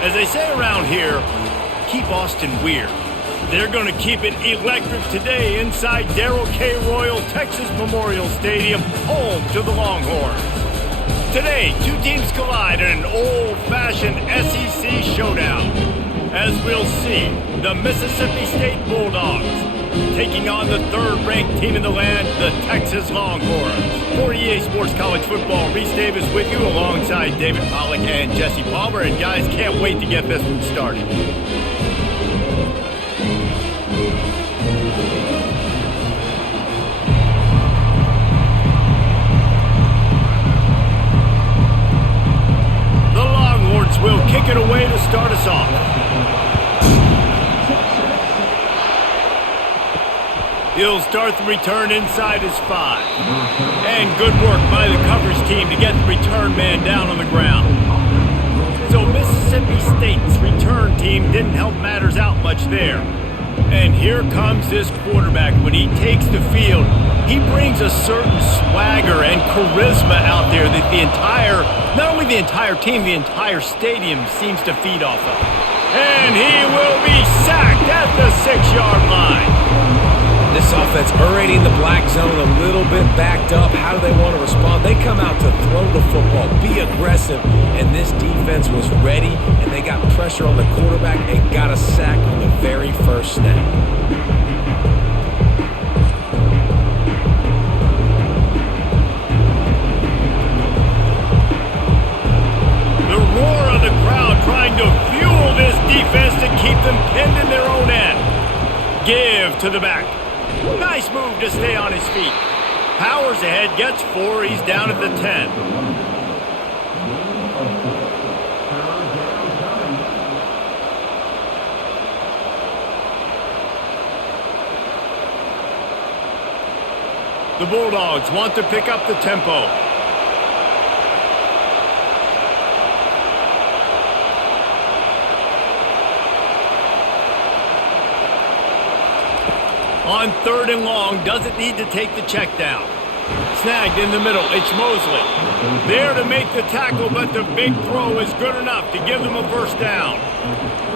As they say around here, keep Austin weird. They're going to keep it electric today inside Darrell K. Royal Texas Memorial Stadium, home to the Longhorns. Today, two teams collide in an old-fashioned SEC showdown. As we'll see, the Mississippi State Bulldogs taking on the third-ranked team in the land, the Texas Longhorns. For EA Sports College Football, Reese Davis with you alongside David Pollack and Jesse Palmer. And guys, can't wait to get this one started. The Longhorns will kick it away to start us off. He'll start the return inside his 5. And good work by the coverage team to get the return man down on the ground. So Mississippi State's return team didn't help matters out much there. And here comes this quarterback. When he takes the field, he brings a certain swagger and charisma out there that not only the entire team, the entire stadium seems to feed off of. And he will be sacked at the 6-yard line. This offense already in the black zone, a little bit backed up. How do they want to respond? They come out to throw the football, be aggressive, and this defense was ready, and they got pressure on the quarterback and got a sack on the very first snap. The roar of the crowd trying to fuel this defense to keep them pinned in their own end. Give to the back. Nice move to stay on his feet. Powers ahead, gets 4. He's down at the 10. The Bulldogs want to pick up the tempo. On 3rd and long, doesn't need to take the check down. Snagged in the middle, it's Mosley. There to make the tackle, but the big throw is good enough to give them a first down.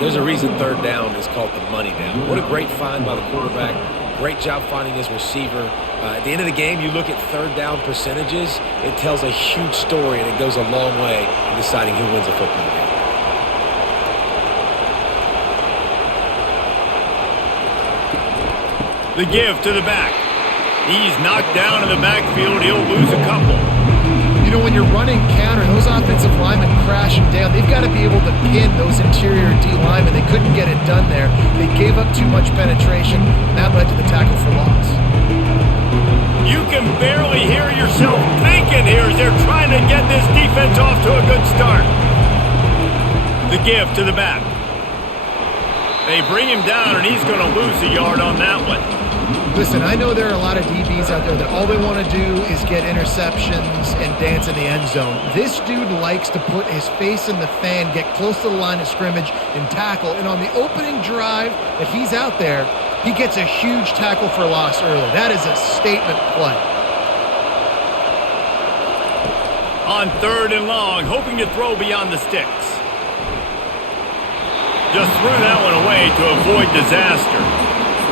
There's a reason 3rd down is called the money down. What a great find by the quarterback. Great job finding his receiver. At the end of the game, you look at 3rd down percentages, it tells a huge story, and it goes a long way in deciding who wins a football game. The give to the back. He's knocked down in the backfield. He'll lose a couple. You know, when you're running counter, those offensive linemen crashing down, they've got to be able to pin those interior D linemen. They couldn't get it done there. They gave up too much penetration, and that led to the tackle for loss. You can barely hear yourself thinking here as they're trying to get this defense off to a good start. The give to the back. They bring him down, and he's going to lose a yard on that one. Listen, I know there are a lot of DBs out there that all they want to do is get interceptions and dance in the end zone. This dude likes to put his face in the fan, get close to the line of scrimmage, and tackle. And on the opening drive that he's out there, he gets a huge tackle for loss early. That is a statement play. On 3rd and long, hoping to throw beyond the sticks. Just threw that one away to avoid disaster.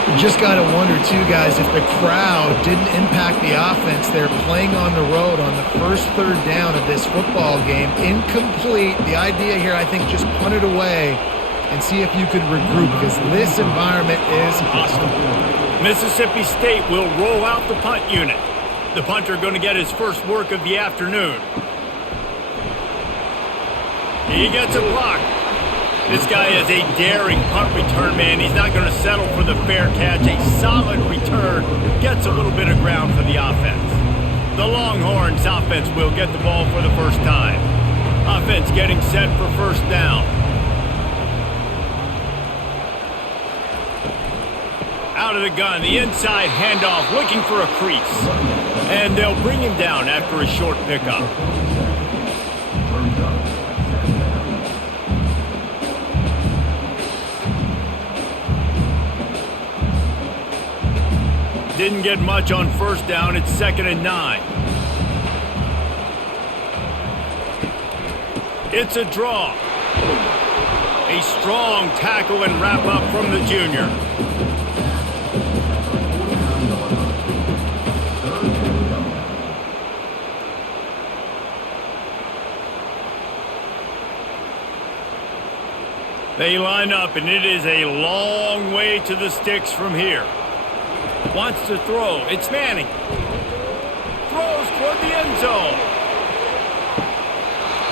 You just got to wonder, too, guys, if the crowd didn't impact the offense. They're playing on the road on the first 3rd down of this football game. Incomplete. The idea here, I think, just punt it away and see if you could regroup, because this environment is hostile. Mississippi State will roll out the punt unit. The punter going to get his first work of the afternoon. He gets a block. This guy is a daring punt return man. He's not going to settle for the fair catch. A solid return gets a little bit of ground for the offense. The Longhorns offense will get the ball for the first time. Offense getting set for first down. Out of the gun, the inside handoff, looking for a crease. And they'll bring him down after a short pickup. Didn't get much on first down. It's 2nd and 9. It's a draw. A strong tackle and wrap up from the junior. They line up, and it is a long way to the sticks from here. Wants to throw. It's Manning. Throws toward the end zone.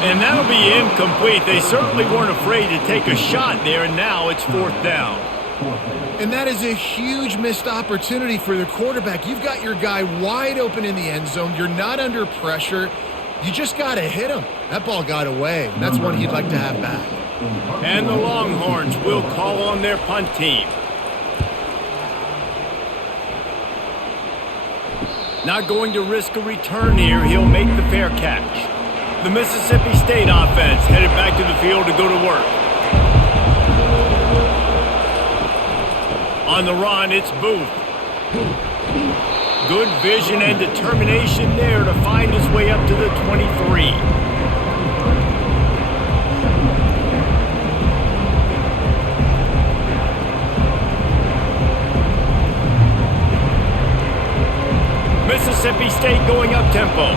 And that'll be incomplete. They certainly weren't afraid to take a shot there, and now it's 4th down. And that is a huge missed opportunity for the quarterback. You've got your guy wide open in the end zone. You're not under pressure. You just got to hit him. That ball got away. That's one he'd like to have back. And the Longhorns will call on their punt team. Not going to risk a return here. He'll make the fair catch. The Mississippi State offense headed back to the field to go to work. On the run, it's Booth. Good vision and determination there to find his way up to the 23. Mississippi State going up tempo.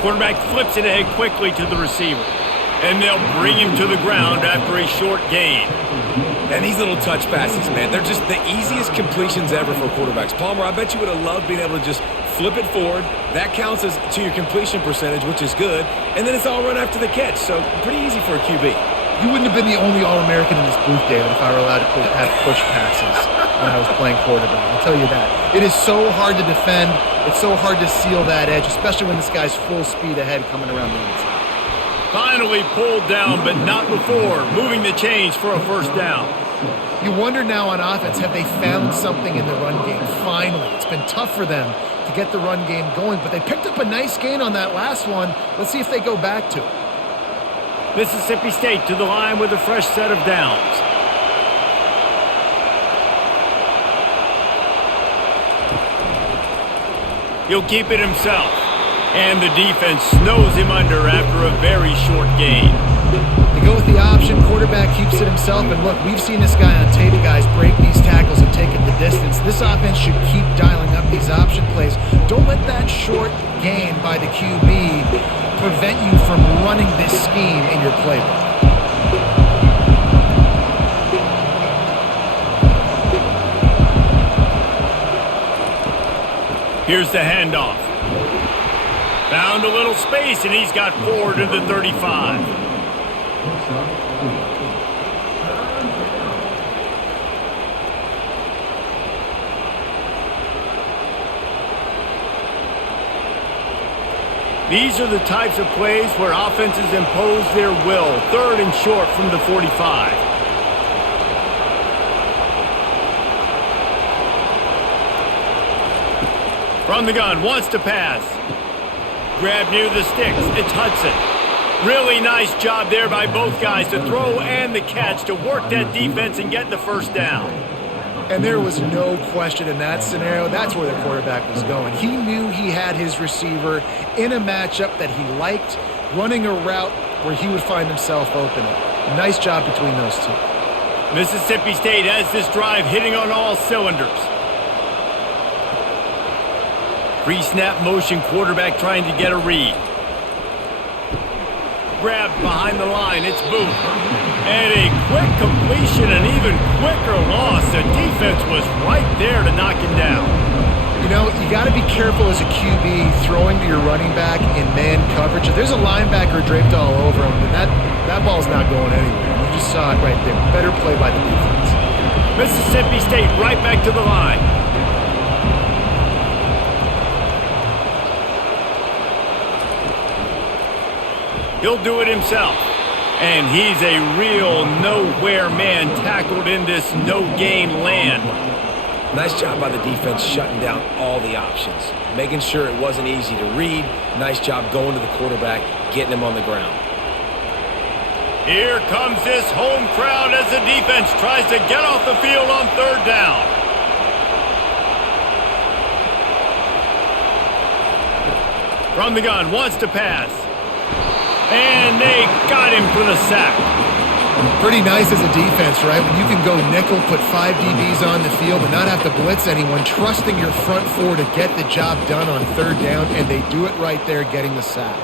Quarterback flips it ahead quickly to the receiver. And they'll bring him to the ground after a short gain. And these little touch passes, man, they're just the easiest completions ever for quarterbacks. Palmer, I bet you would have loved being able to just flip it forward. That counts as to your completion percentage, which is good. And then it's all run after the catch, so pretty easy for a QB. You wouldn't have been the only All-American in this booth, David, if I were allowed to have push passes when I was playing quarterback. I'll tell you that. It is so hard to defend. It's so hard to seal that edge, especially when this guy's full speed ahead coming around the inside. Finally pulled down, but not before. Moving the chains for a 1st down. You wonder now on offense, have they found something in the run game? Finally. It's been tough for them to get the run game going, but they picked up a nice gain on that last one. Let's see if they go back to it. Mississippi State to the line with a fresh set of downs. He'll keep it himself. And the defense snows him under after a very short gain. They go with the option. Quarterback keeps it himself. And look, we've seen this guy on tape, guys, break these tackles and take it the distance. This offense should keep dialing up these option plays. Don't let that short gain by the QB prevent you from running this scheme in your playbook. Here's the handoff. Found a little space, and he's got 4 to the 35. These are the types of plays where offenses impose their will. 3rd and short from the 45. From the gun, wants to pass. Grab near the sticks. It's Hudson. Really nice job there by both guys to throw and the catch to work that defense and get the 1st down. And there was no question in that scenario. That's where the quarterback was going. He knew he had his receiver in a matchup that he liked, running a route where he would find himself open. Nice job between those two. Mississippi State has this drive hitting on all cylinders. Pre-snap motion, quarterback trying to get a read. Grabbed behind the line, it's Booth. And a quick completion, an even quicker loss. The defense was right there to knock him down. You know, you got to be careful as a QB throwing to your running back in man coverage. If there's a linebacker draped all over him, then that ball's not going anywhere. You just saw it right there. Better play by the defense. Mississippi State right back to the line. He'll do it himself. And he's a real nowhere man tackled in this no-gain land. Nice job by the defense shutting down all the options, making sure it wasn't easy to read. Nice job going to the quarterback, getting him on the ground. Here comes this home crowd as the defense tries to get off the field on 3rd down. From the gun, wants to pass. And they got him for the sack. Pretty nice as a defense, right? When you can go nickel, put 5 DBs on the field and not have to blitz anyone, trusting your front four to get the job done on third down, and they do it right there, getting the sack.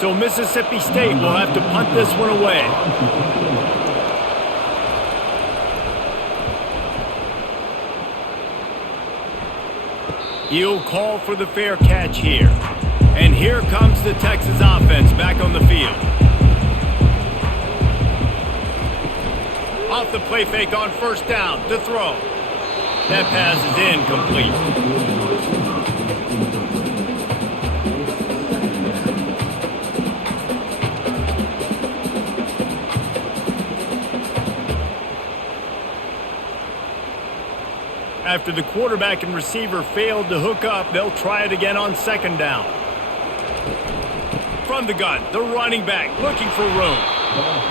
So Mississippi State will have to punt this one away. He'll call for the fair catch here. And here comes the Texas offense back on the field. Off the play fake on first down to throw. That pass is incomplete. After the quarterback and receiver failed to hook up, they'll try it again on second down. From the gun, the running back looking for room.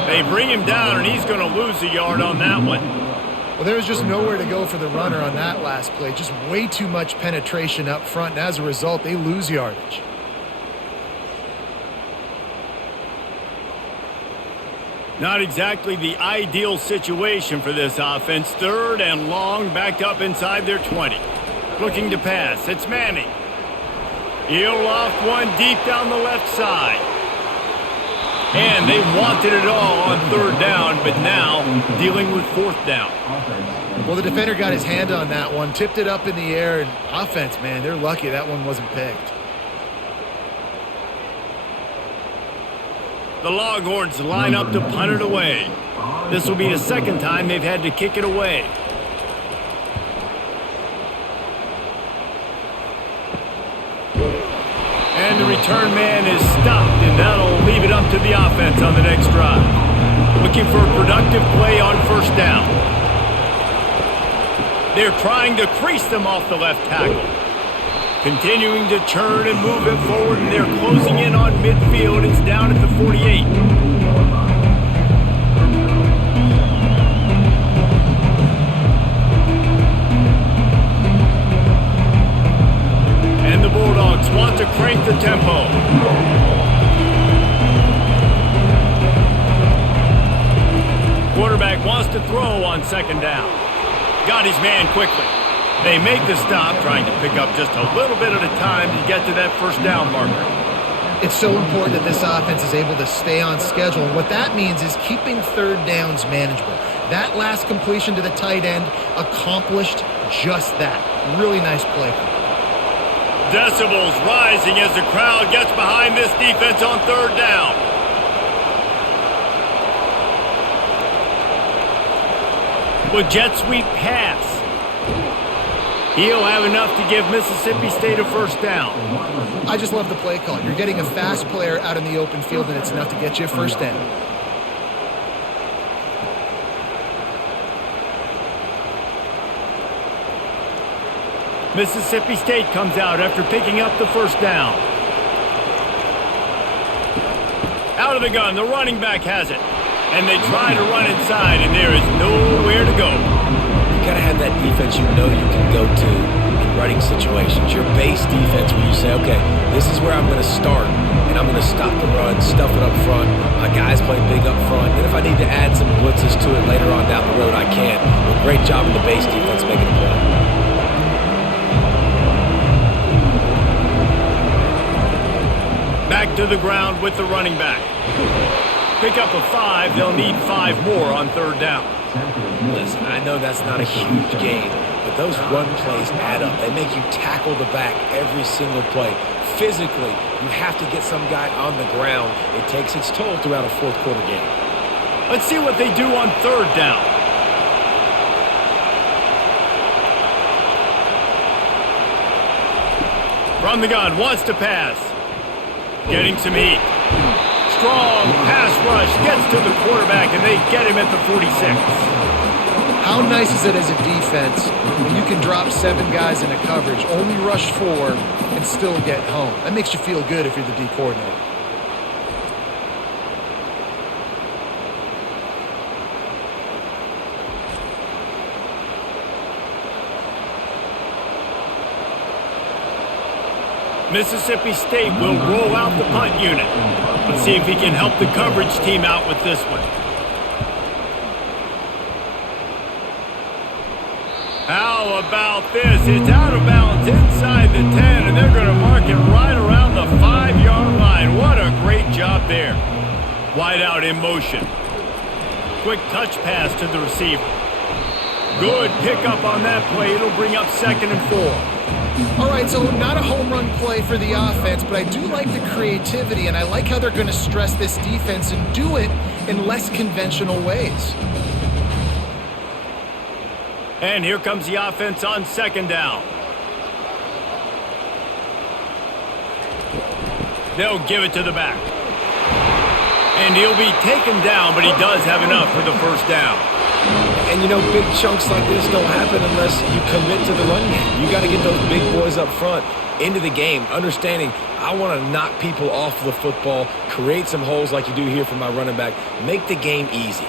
They bring him down, and he's going to lose a yard on that one. Well, there was just nowhere to go for the runner on that last play. Just way too much penetration up front, and as a result, they lose yardage. Not exactly the ideal situation for this offense. Third and long, backed up inside their 20. Looking to pass. It's Manning. He'll loft one deep down the left side. And they wanted it all on third down, but now dealing with fourth down. Well, the defender got his hand on that one, tipped it up in the air, and offense, man, they're lucky that one wasn't picked. The Longhorns line up to punt it away. This will be the second time they've had to kick it away. And the return man is stopped, and that'll leave it up to the offense on the next drive. Looking for a productive play on first down. They're trying to crease them off the left tackle. Continuing to turn and move it forward, and they're closing in on midfield. It's down at the 48. And the Bulldogs want to crank the tempo. Quarterback wants to throw on second down. Got his man quickly. They make the stop, trying to pick up just a little bit at a time to get to that first down marker. It's so important that this offense is able to stay on schedule, and what that means is keeping third downs manageable. That last completion to the tight end accomplished just that. Really nice play. Decibels rising as the crowd gets behind this defense on third down. With jet sweep pass. He'll have enough to give Mississippi State a first down. I just love the play call. You're getting a fast player out in the open field, and it's enough to get you a first down. Mississippi State comes out after picking up the first down. Out of the gun, the running back has it. And they try to run inside, and there is nowhere to go. You gotta have that defense you know you can go to in running situations. Your base defense where you say, okay, this is where I'm gonna start, and I'm gonna stop the run, stuff it up front. My guys play big up front. Then if I need to add some blitzes to it later on down the road, I can. But great job in the base defense making a play. Back to the ground with the running back. Pick up a 5. They'll need 5 more on third down. Listen, I know that's not a huge gain, but those run plays add up. They make you tackle the back every single play. Physically, you have to get some guy on the ground. It takes its toll throughout a fourth quarter game. Let's see what they do on third down. From the gun, wants to pass. Getting some heat. Strong pass rush, gets to the quarterback, and they get him at the 46. How nice is it as a defense when you can drop 7 guys into coverage, only rush 4, and still get home? That makes you feel good if you're the D coordinator. Mississippi State will roll out the punt unit. Let's see if he can help the coverage team out with this one. How about this? It's out of bounds inside the 10, and they're going to mark it right around the 5-yard line. What a great job there. Wide out in motion. Quick touch pass to the receiver. Good pickup on that play. It'll bring up 2nd and 4. All right, so not a home run play for the offense, but I do like the creativity, and I like how they're going to stress this defense and do it in less conventional ways. And here comes the offense on 2nd down. They'll give it to the back. And he'll be taken down, but he does have enough for the 1st down. And you know, big chunks like this don't happen unless you commit to the run game. You got to get those big boys up front into the game, understanding I want to knock people off the football, create some holes like you do here for my running back, make the game easy.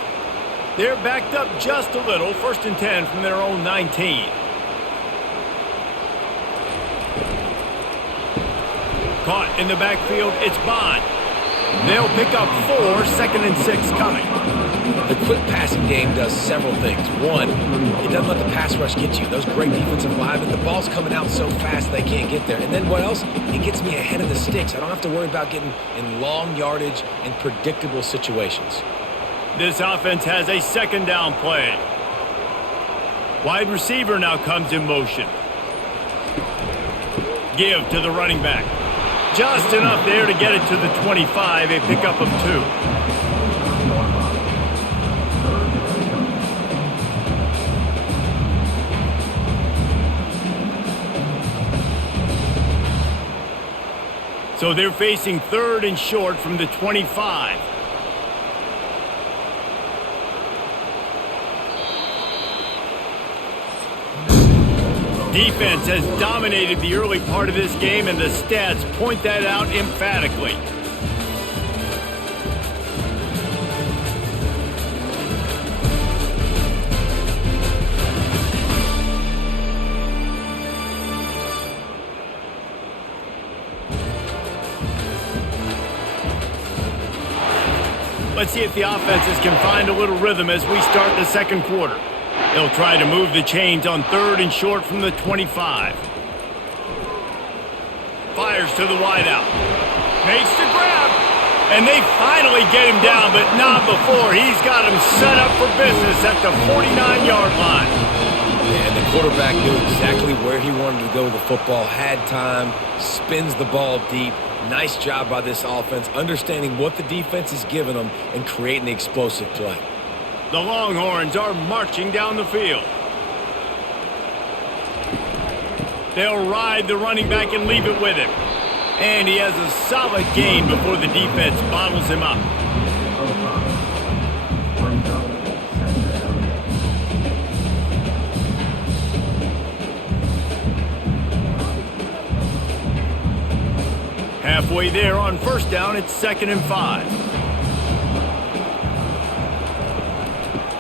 They're backed up just a little. 1st and 10 from their own 19. Caught in the backfield, it's Bond. They'll pick up 4, 2nd and 6 coming. The quick passing game does several things. One, it doesn't let the pass rush get you. Those great defensive linemen, the ball's coming out so fast they can't get there. And then what else? It gets me ahead of the sticks. I don't have to worry about getting in long yardage and predictable situations. This offense has a 2nd down play. Wide receiver now comes in motion. Give to the running back. Just enough there to get it to the 25, a pickup of 2. So they're facing 3rd and short from the 25. Defense has dominated the early part of this game, and the stats point that out emphatically. Let's see if the offenses can find a little rhythm as we start the 2nd quarter. They'll try to move the chains on 3rd and short from the 25. Fires to the wideout. Makes the grab. And they finally get him down, but not before. He's got him set up for business at the 49-yard line. And the quarterback knew exactly where he wanted to go with the football, had time, spins the ball deep. Nice job by this offense, understanding what the defense is giving them and creating the explosive play. The Longhorns are marching down the field. They'll ride the running back and leave it with him. And he has a solid gain before the defense bottles him up. Halfway there on 1st down, it's 2nd and 5.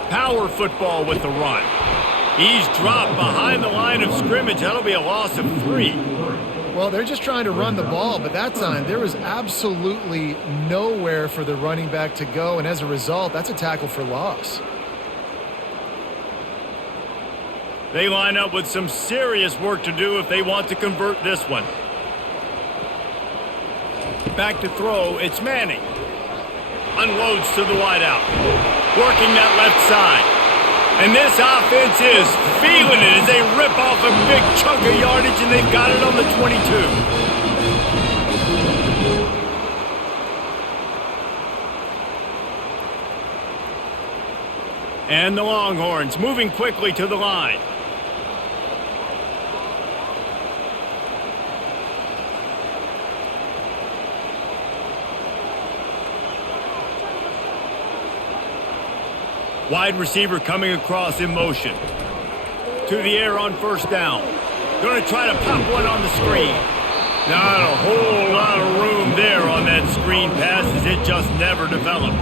Power football with the run. He's dropped behind the line of scrimmage. That'll be a loss of 3. Well, they're just trying to run the ball, but that time there was absolutely nowhere for the running back to go, and as a result, that's a tackle for loss. They line up with some serious work to do if they want to convert this one. Back to throw, it's Manning. Unloads to the wideout. Working that left side. And this offense is feeling it as they rip off a big chunk of yardage, and they've got it on the 22. And the Longhorns moving quickly to the line. Wide receiver coming across in motion. To the air on 1st down. Going to try to pop one on the screen. Not a whole lot of room there on that screen pass as it just never developed.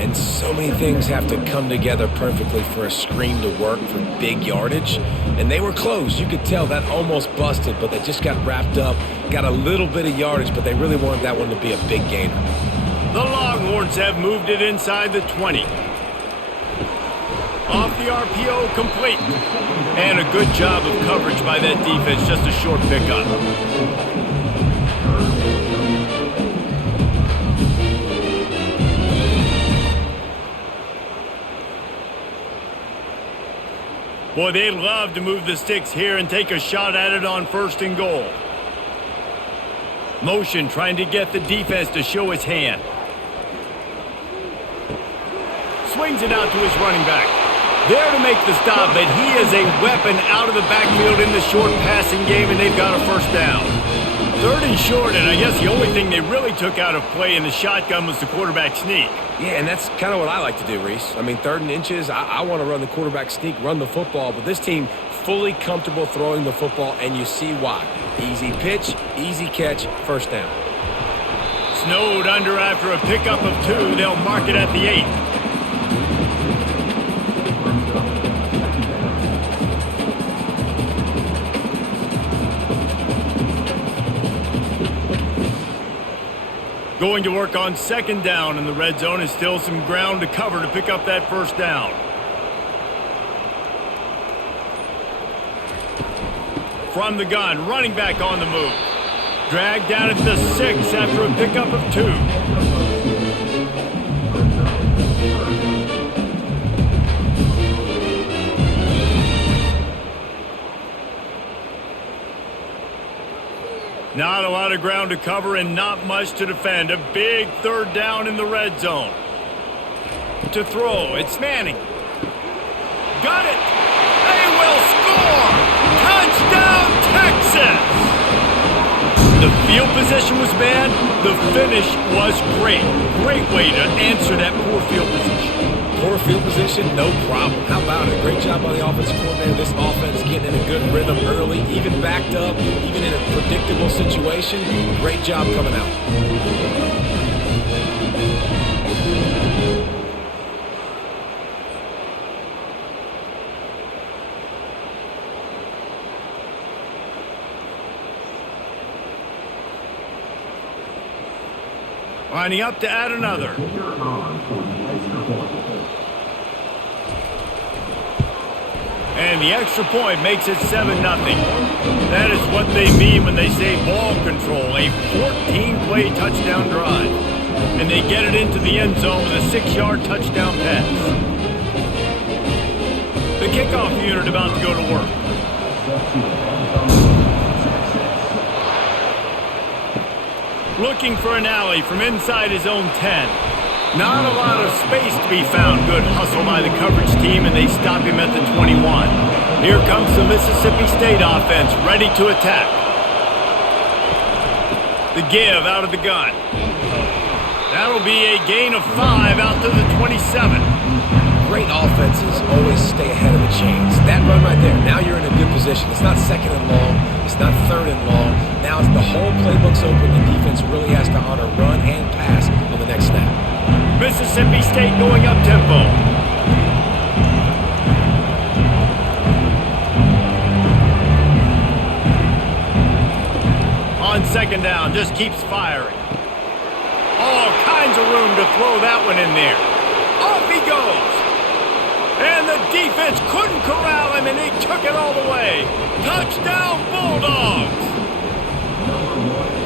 And And so many things have to come together perfectly for a screen to work for big yardage. And they were close. You could tell that almost busted, but they just got wrapped up, got a little bit of yardage, but they really wanted that one to be a big gainer. The Longhorns have moved it inside the 20. Off the RPO, complete. And a good job of coverage by that defense, just a short pickup. Boy, they'd love to move the sticks here and take a shot at it on 1st and goal. Motion trying to get the defense to show his hand. Swings it out to his running back. There to make the stop, but he is a weapon out of the backfield in the short passing game, and they've got a 1st down. 3rd and short, and I guess the only thing they really took out of play in the shotgun was the quarterback sneak. Yeah, and that's kind of what I like to do, Reese. I mean, 3rd and inches, I want to run the quarterback sneak, run the football, but this team fully comfortable throwing the football, and you see why. Easy pitch, easy catch, 1st down. Snowed under after a pickup of 2. They'll mark it at the 8. Going to work on 2nd down in the red zone, and still some ground to cover to pick up that 1st down. From the gun, running back on the move. Dragged down at the 6 after a pickup of 2. Not a lot of ground to cover and not much to defend. A big 3rd down in the red zone. To throw, it's Manning. Got it! They will score! Touchdown, Texas! The field position was bad. The finish was great. Great way to answer that poor field position. Poor field position, no problem. How about it? Great job by the offensive coordinator. This offense getting in a good rhythm early, even backed up, even in a predictable situation. Great job coming out. Lining up to add another. And the extra point makes it 7-0. That is what they mean when they say ball control. A 14-play touchdown drive. And they get it into the end zone with a 6-yard touchdown pass. The kickoff unit about to go to work. Looking for an alley from inside his own 10. Not a lot of space to be found. Good hustle by the coverage team, and they stop him at the 21. Here comes the Mississippi State offense, ready to attack. The give out of the gun. That'll be a gain of 5 out to the 27. Great offenses always stay ahead of the chains. That run right there, now you're in a good position. It's not 2nd and long. It's not 3rd and long. Now the whole playbook's open. The defense really has to honor run and pass on the next snap. Mississippi State going up tempo. On 2nd down, just keeps firing. All kinds of room to throw that one in there. Off he goes. And the defense couldn't corral him, and he took it all the way. Touchdown, Bulldogs!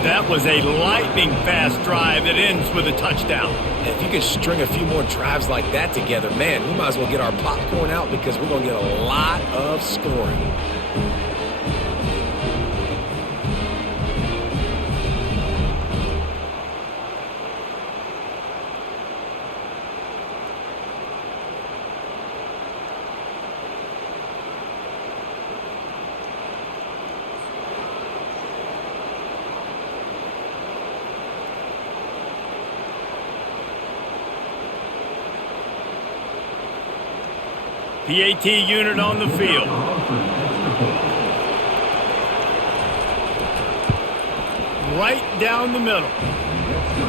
That was a lightning-fast drive that ends with a touchdown. If you could string a few more drives like that together, man, we might as well get our popcorn out because we're going to get a lot of scoring. PAT unit on the field. Right down the middle.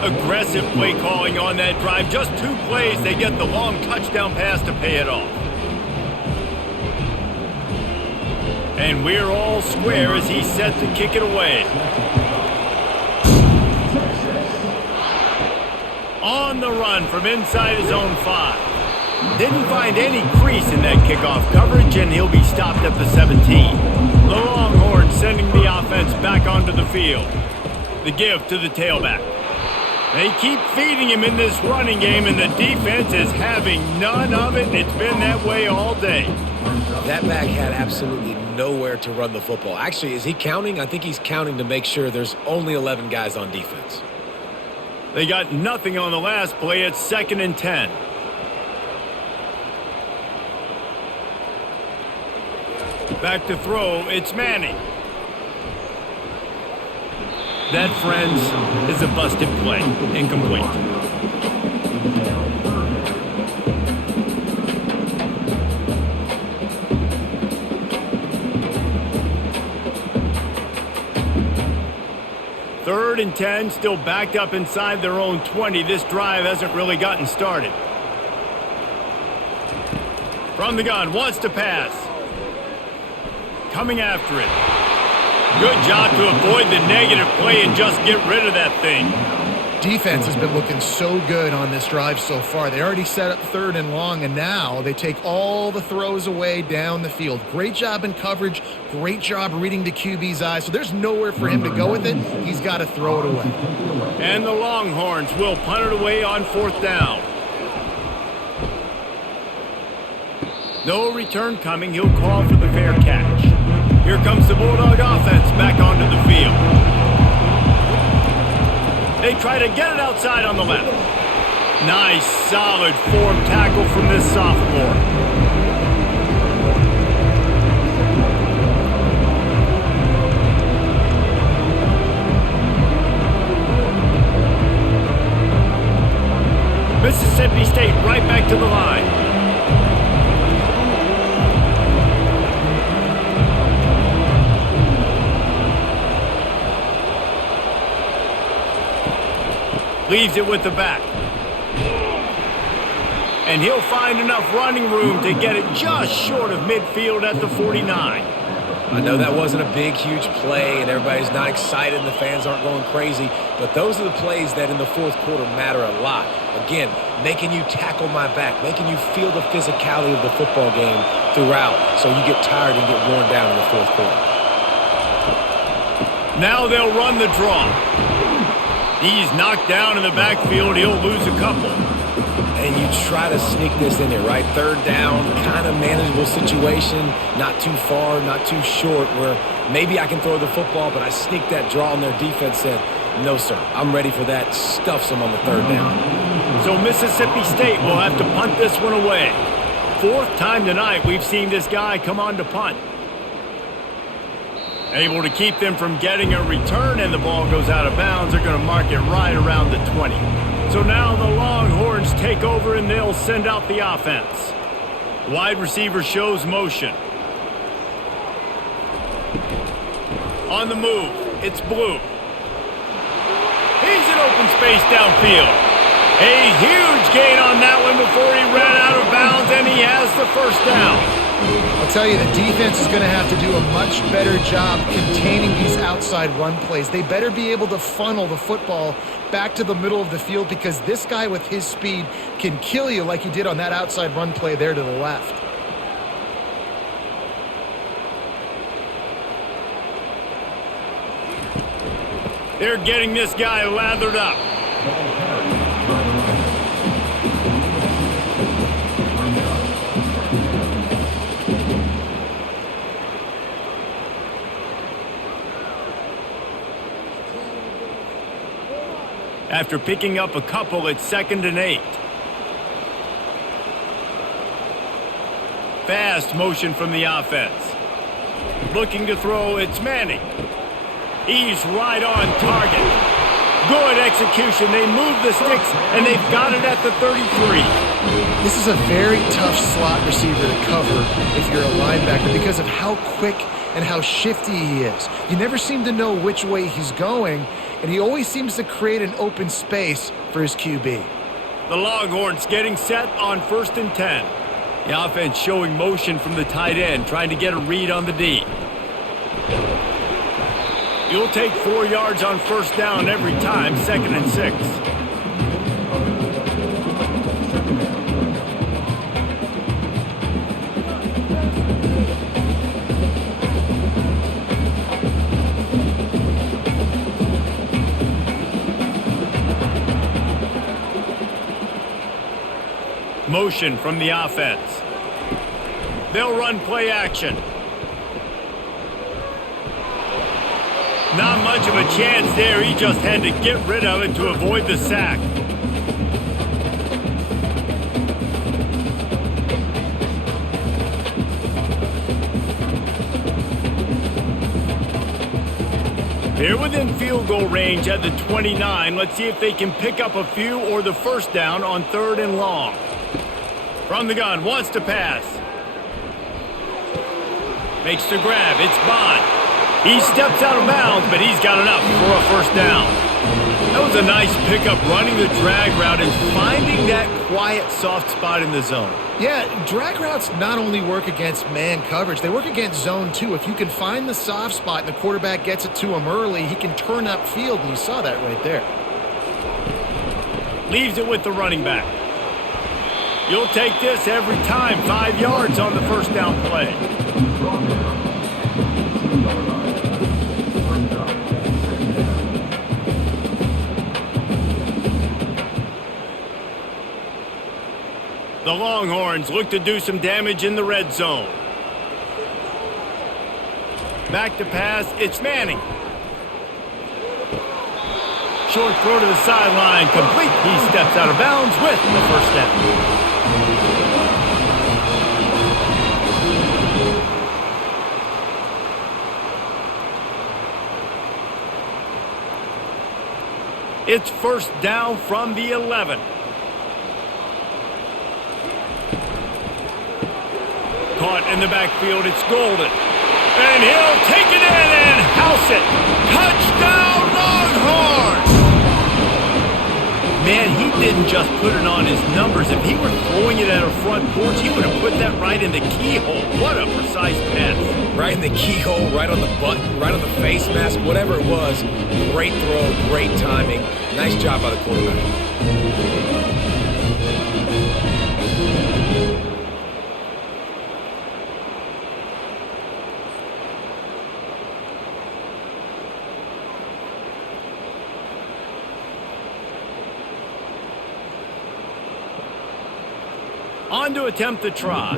Aggressive play calling on that drive. Just 2 plays, they get the long touchdown pass to pay it off. And we're all square as he's set to kick it away. On the run from inside his own 5. Didn't find any crease in that kickoff coverage, and he'll be stopped at the 17. The Longhorns sending the offense back onto the field. The give to the tailback. They keep feeding him in this running game, and the defense is having none of it. It's been that way all day. That back had absolutely nowhere to run the football. Actually, is he counting? I think he's counting to make sure there's only 11 guys on defense. They got nothing on the last play. It's 2nd and 10. Back to throw. It's Manning. That, friends, is a busted play. Incomplete. Third and 10, still backed up inside their own 20. This drive hasn't really gotten started. From the gun, wants to pass. Coming after it. Good job to avoid the negative play and just get rid of that thing. Defense has been looking so good on this drive so far. They already set up 3rd and long, and now they take all the throws away down the field. Great job in coverage. Great job reading the QB's eyes. So there's nowhere for him to go with it. He's got to throw it away. And the Longhorns will punt it away on 4th down. No return coming. He'll call for the fair catch. Here comes the Bulldog offense back onto the field. They try to get it outside on the left. Nice, solid form tackle from this sophomore. Mississippi State right back to the line. Leaves it with the back. And he'll find enough running room to get it just short of midfield at the 49. I know that wasn't a big, huge play, and everybody's not excited, and the fans aren't going crazy, but those are the plays that in the 4th quarter matter a lot. Again, making you tackle my back, making you feel the physicality of the football game throughout, so you get tired and get worn down in the 4th quarter. Now they'll run the draw. He's knocked down in the backfield. He'll lose a couple. And you try to sneak this in there, right? 3rd down, kind of manageable situation, not too far, not too short, where maybe I can throw the football, but I sneak that draw on their defense, said, no, sir, I'm ready for that, stuffs them on the 3rd down. So Mississippi State will have to punt this one away. 4th time tonight we've seen this guy come on to punt. Able to keep them from getting a return, and the ball goes out of bounds. They're going to mark it right around the 20. So now the Longhorns take over, and they'll send out the offense. Wide receiver shows motion. On the move, it's Blue. He's in open space downfield. A huge gain on that one before he ran out of bounds, and he has the 1st down. I'll tell you, the defense is going to have to do a much better job containing these outside run plays. They better be able to funnel the football back to the middle of the field, because this guy with his speed can kill you like he did on that outside run play there to the left. They're getting this guy lathered up. After picking up a couple, it's 2nd and 8. Fast motion from the offense. Looking to throw, it's Manning. He's right on target. Good execution. They move the sticks, and they've got it at the 33. This is a very tough slot receiver to cover if you're a linebacker, because of how quick and how shifty he is. You never seem to know which way he's going, and he always seems to create an open space for his QB. The Longhorns getting set on 1st and 10. The offense showing motion from the tight end, trying to get a read on the D. You'll take 4 yards on 1st down every time, 2nd and 6. Motion from the offense. They'll run play action. Not much of a chance there. He just had to get rid of it to avoid the sack. They're within field goal range at the 29. Let's see if they can pick up a few or the 1st down on 3rd and long. From the gun, wants to pass. Makes the grab, it's Bond. He steps out of bounds, but he's got enough for a 1st down. That was a nice pickup, running the drag route and finding that quiet, soft spot in the zone. Yeah, drag routes not only work against man coverage, they work against zone too. If you can find the soft spot and the quarterback gets it to him early, he can turn upfield, and you saw that right there. Leaves it with the running back. You'll take this every time, 5 yards on the 1st down play. The Longhorns look to do some damage in the red zone. Back to pass, it's Manning. Short throw to the sideline, complete. He steps out of bounds with the 1st down. It's 1st down from the 11. Caught in the backfield, it's Golden. And he'll take it in and house it. Touchdown, Longhorns! Man, he didn't just put it on his numbers. If he were throwing it at a front porch, he would have put that right in the keyhole. What a precise pass. Right in the keyhole, right on the button, right on the face mask, whatever it was. Great throw, great timing. Nice job by the quarterback. On to attempt the try.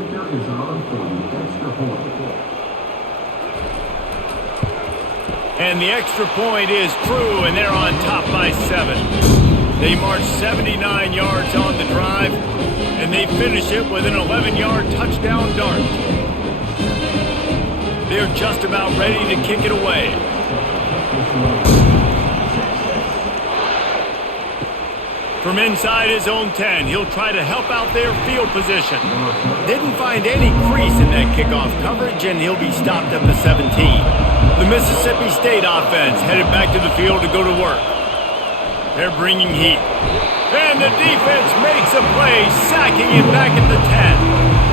And the extra point is true, and they're on top by 7. They march 79 yards on the drive, and they finish it with an 11-yard touchdown dart. They're just about ready to kick it away. From inside his own 10, he'll try to help out their field position. Didn't find any crease in that kickoff coverage, and he'll be stopped at the 17. The Mississippi State offense headed back to the field to go to work. They're bringing heat. And the defense makes a play, sacking him back at the 10.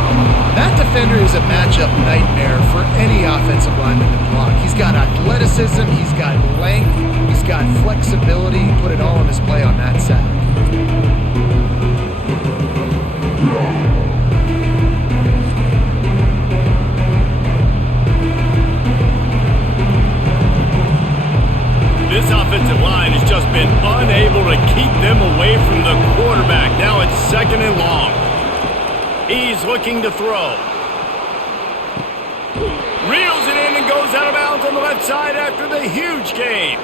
That defender is a matchup nightmare for any offensive lineman to block. He's got athleticism, he's got length, he's got flexibility. He put it all on display on that sack. This offensive line has just been unable to keep them away from the quarterback. Now it's 2nd and long. He's looking to throw. Reels it in and goes out of bounds on the left side after the huge gain.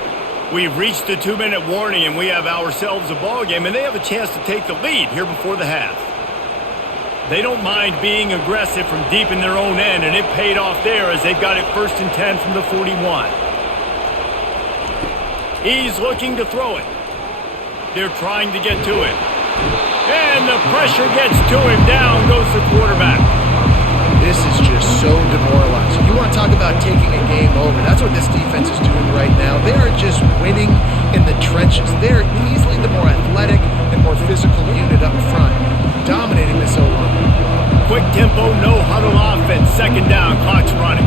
We've reached the 2-minute warning, and we have ourselves a ball game, and they have a chance to take the lead here before the half. They don't mind being aggressive from deep in their own end, and it paid off there as they've got it 1st and 10 from the 41. He's looking to throw it. They're trying to get to it. And the pressure gets to him. Down goes the quarterback. This is just so demoralizing. You want to talk about taking a game over. That's what this defense is doing right now. They are just winning in the trenches. They're easily the more athletic and more physical unit up front, dominating this O-line. Quick tempo, no huddle offense. Second down, clock's running.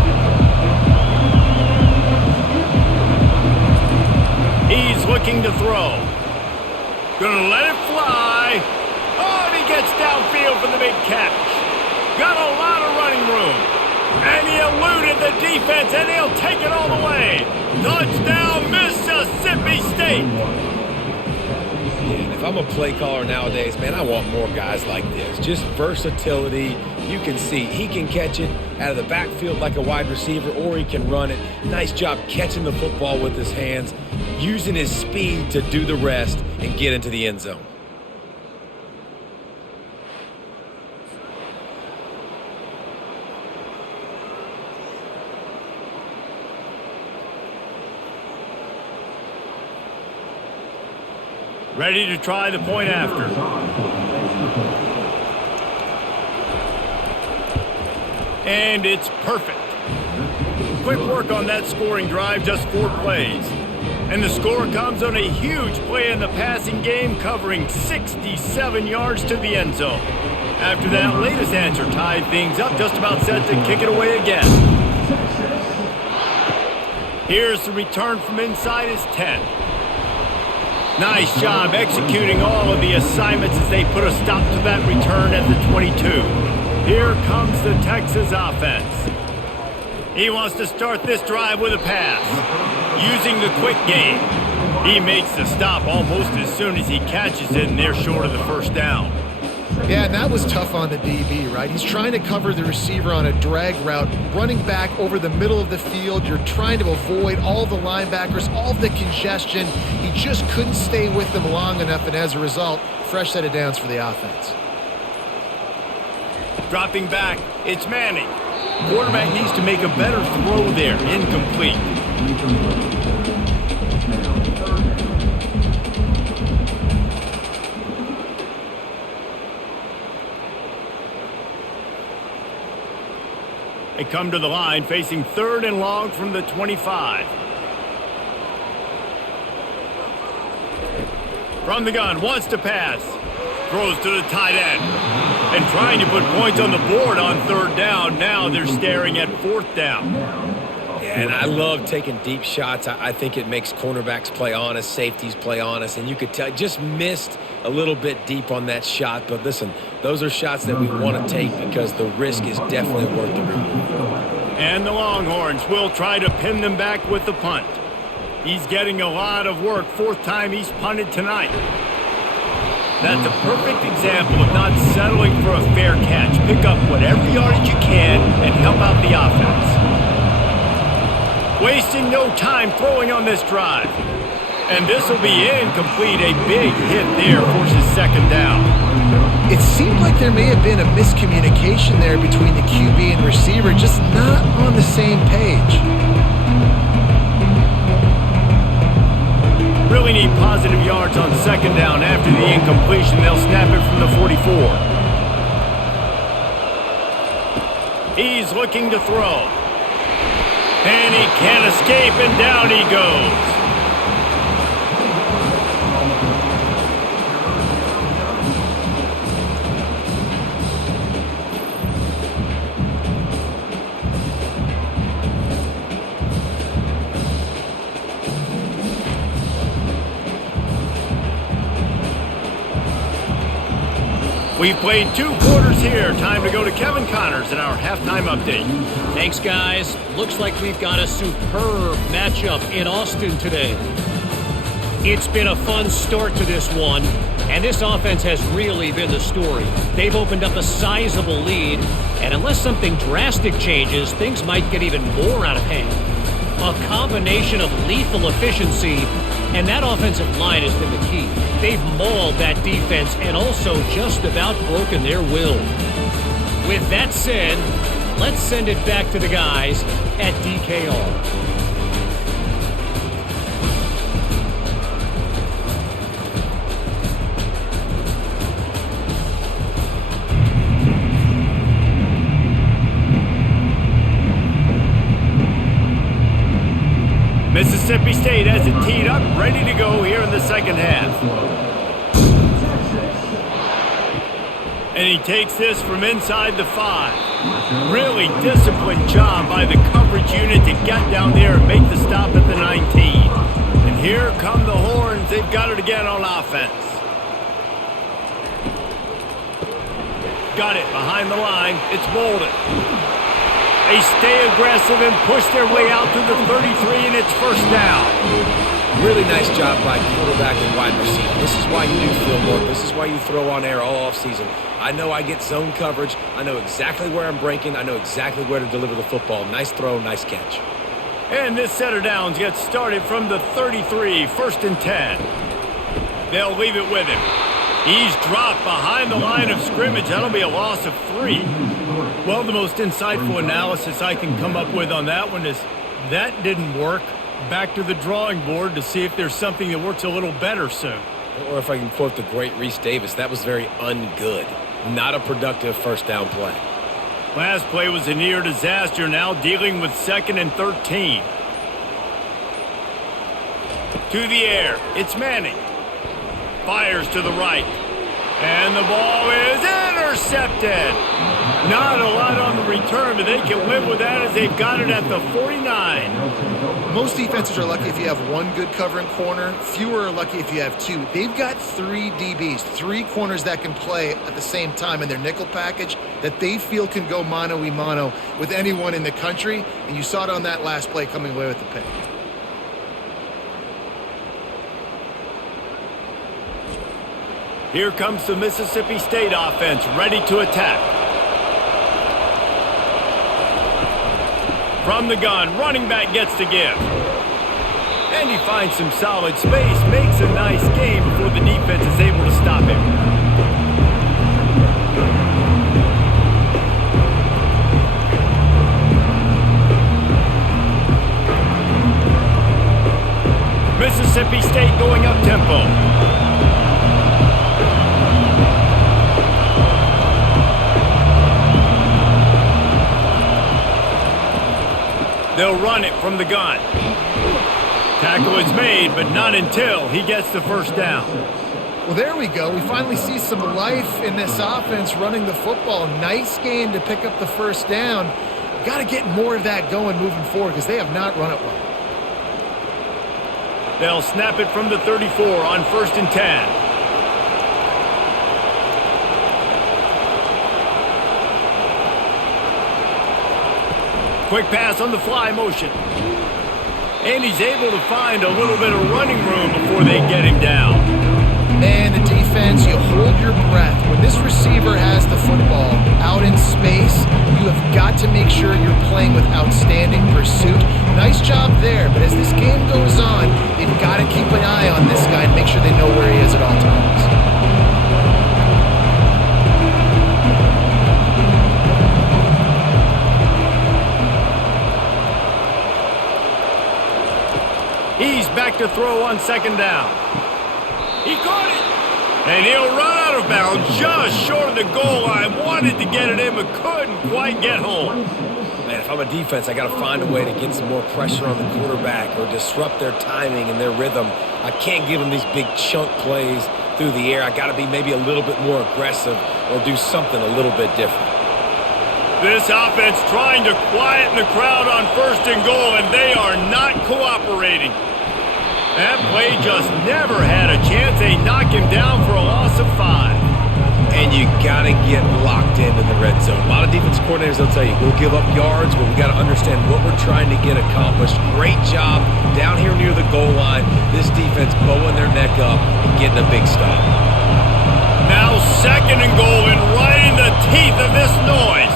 He's looking to throw. Gonna let it fly. Oh, and he gets downfield for the big catch. Got a lot of running room. And he eluded the defense, and he'll take it all the way. Touchdown, Mississippi State. And if I'm a play caller nowadays, man, I want more guys like this. Just versatility. You can see he can catch it out of the backfield like a wide receiver, or he can run it. Nice job catching the football with his hands, using his speed to do the rest and get into the end zone. Ready to try the point after. And it's perfect. Quick work on that scoring drive, just 4 plays. And the score comes on a huge play in the passing game, covering 67 yards to the end zone. After that latest answer tied things up, just about set to kick it away again. Here's the return from inside his 10. Nice job executing all of the assignments as they put a stop to that return at the 22. Here comes the Texas offense. He wants to start this drive with a pass, using the quick game. He makes the stop almost as soon as he catches it, and they're short of the first down. Yeah, and that was tough on the DB, right? He's trying to cover the receiver on a drag route, running back over the middle of the field. You're trying to avoid all the linebackers, all the congestion. He just couldn't stay with them long enough, and as a result, fresh set of downs for the offense. Dropping back, it's Manning. Quarterback needs to make a better throw there, incomplete. They come to the line facing 3rd and long from the 25. From the gun, wants to pass. Throws to the tight end. And trying to put points on the board on 3rd down. Now they're staring at 4th down. Yeah, and I love taking deep shots. I think it makes cornerbacks play honest, safeties play honest, and you could tell just missed a little bit deep on that shot. But listen, those are shots that we want to take because the risk is definitely worth the reward. And the Longhorns will try to pin them back with the punt. He's getting a lot of work. 4th time he's punted tonight. That's a perfect example of not settling for a fair catch. Pick up whatever yardage you can and help out the offense. Wasting no time throwing on this drive. And this will be incomplete. A big hit there forces 2nd down. It seemed like there may have been a miscommunication there between the QB and receiver, just not on the same page. Really need positive yards on 2nd down. After the incompletion, they'll snap it from the 44. He's looking to throw. And he can't escape, and down he goes. We've played 2 quarters here. Time to go to Kevin Connors in our halftime update. Thanks, guys. Looks like we've got a superb matchup in Austin today. It's been a fun start to this one, and this offense has really been the story. They've opened up a sizable lead, and unless something drastic changes, things might get even more out of hand. A combination of lethal efficiency, and that offensive line has been the key. They've mauled that defense and also just about broken their will. With that said, let's send it back to the guys at DKR. Mississippi State has it teed up, ready to go here in the second half. And he takes this from inside the 5. Really disciplined job by the coverage unit to get down there and make the stop at the 19. And here come the Horns. They've got it again on offense. Got it behind the line. It's Bolden. They stay aggressive and push their way out to the 33, and it's first down. Really nice job by quarterback and wide receiver. This is why you do film work. This is why you throw on air all offseason. I know I get zone coverage. I know exactly where I'm breaking. I know exactly where to deliver the football. Nice throw, nice catch. And this set of downs gets started from the 33, first and 10. They'll leave it with him. He's dropped behind the line of scrimmage. That'll be a loss of 3. Well, the most insightful analysis I can come up with on that one is that didn't work. Back to the drawing board to see if there's something that works a little better soon. Or if I can quote the great Reese Davis, that was very ungood. Not a productive first down play. Last play was a near disaster, now dealing with 2nd and 13. To the air, it's Manning. Fires to the right. And the ball is intercepted. Not a lot on the return, but they can live with that as they've got it at the 49. Most defenses are lucky if you have one good covering corner. Fewer are lucky if you have 2. They've got 3 DBs, 3 corners that can play at the same time in their nickel package that they feel can go mano-a-mano with anyone in the country. And you saw it on that last play coming away with the pick. Here comes the Mississippi State offense, ready to attack. From the gun, running back gets to give. And he finds some solid space, makes a nice game before the defense is able to stop him. Mississippi State going up tempo. They'll run it from the gun. Tackle is made, but not until he gets the first down. Well, there we go. We finally see some life in this offense running the football. Nice game to pick up the first down. Got to get more of that going moving forward because they have not run it well. They'll snap it from the 34 on 1st and 10. Quick pass on the fly motion. And he's able to find a little bit of running room before they get him down. Man, the defense, you hold your breath. When this receiver has the football out in space, you have got to make sure you're playing with outstanding pursuit. Nice job there, but as this game goes on, they've got to keep an eye on this guy and make sure they know where he is at all times. He's back to throw on 2nd down. He caught it. And he'll run out of bounds just short of the goal line. Wanted to get it in, but couldn't quite get home. Man, if I'm a defense, I got to find a way to get some more pressure on the quarterback or disrupt their timing and their rhythm. I can't give them these big chunk plays through the air. I got to be maybe a little bit more aggressive or do something a little bit different. This offense trying to quieten the crowd on 1st and goal, and they are not cooperating. That play just never had a chance. They knock him down for a loss of 5. And you got to get locked in the red zone. A lot of defense coordinators, they'll tell you, we'll give up yards, but we got to understand what we're trying to get accomplished. Great job down here near the goal line. This defense bowing their neck up and getting a big stop. Now 2nd and goal, and right in the teeth of this noise.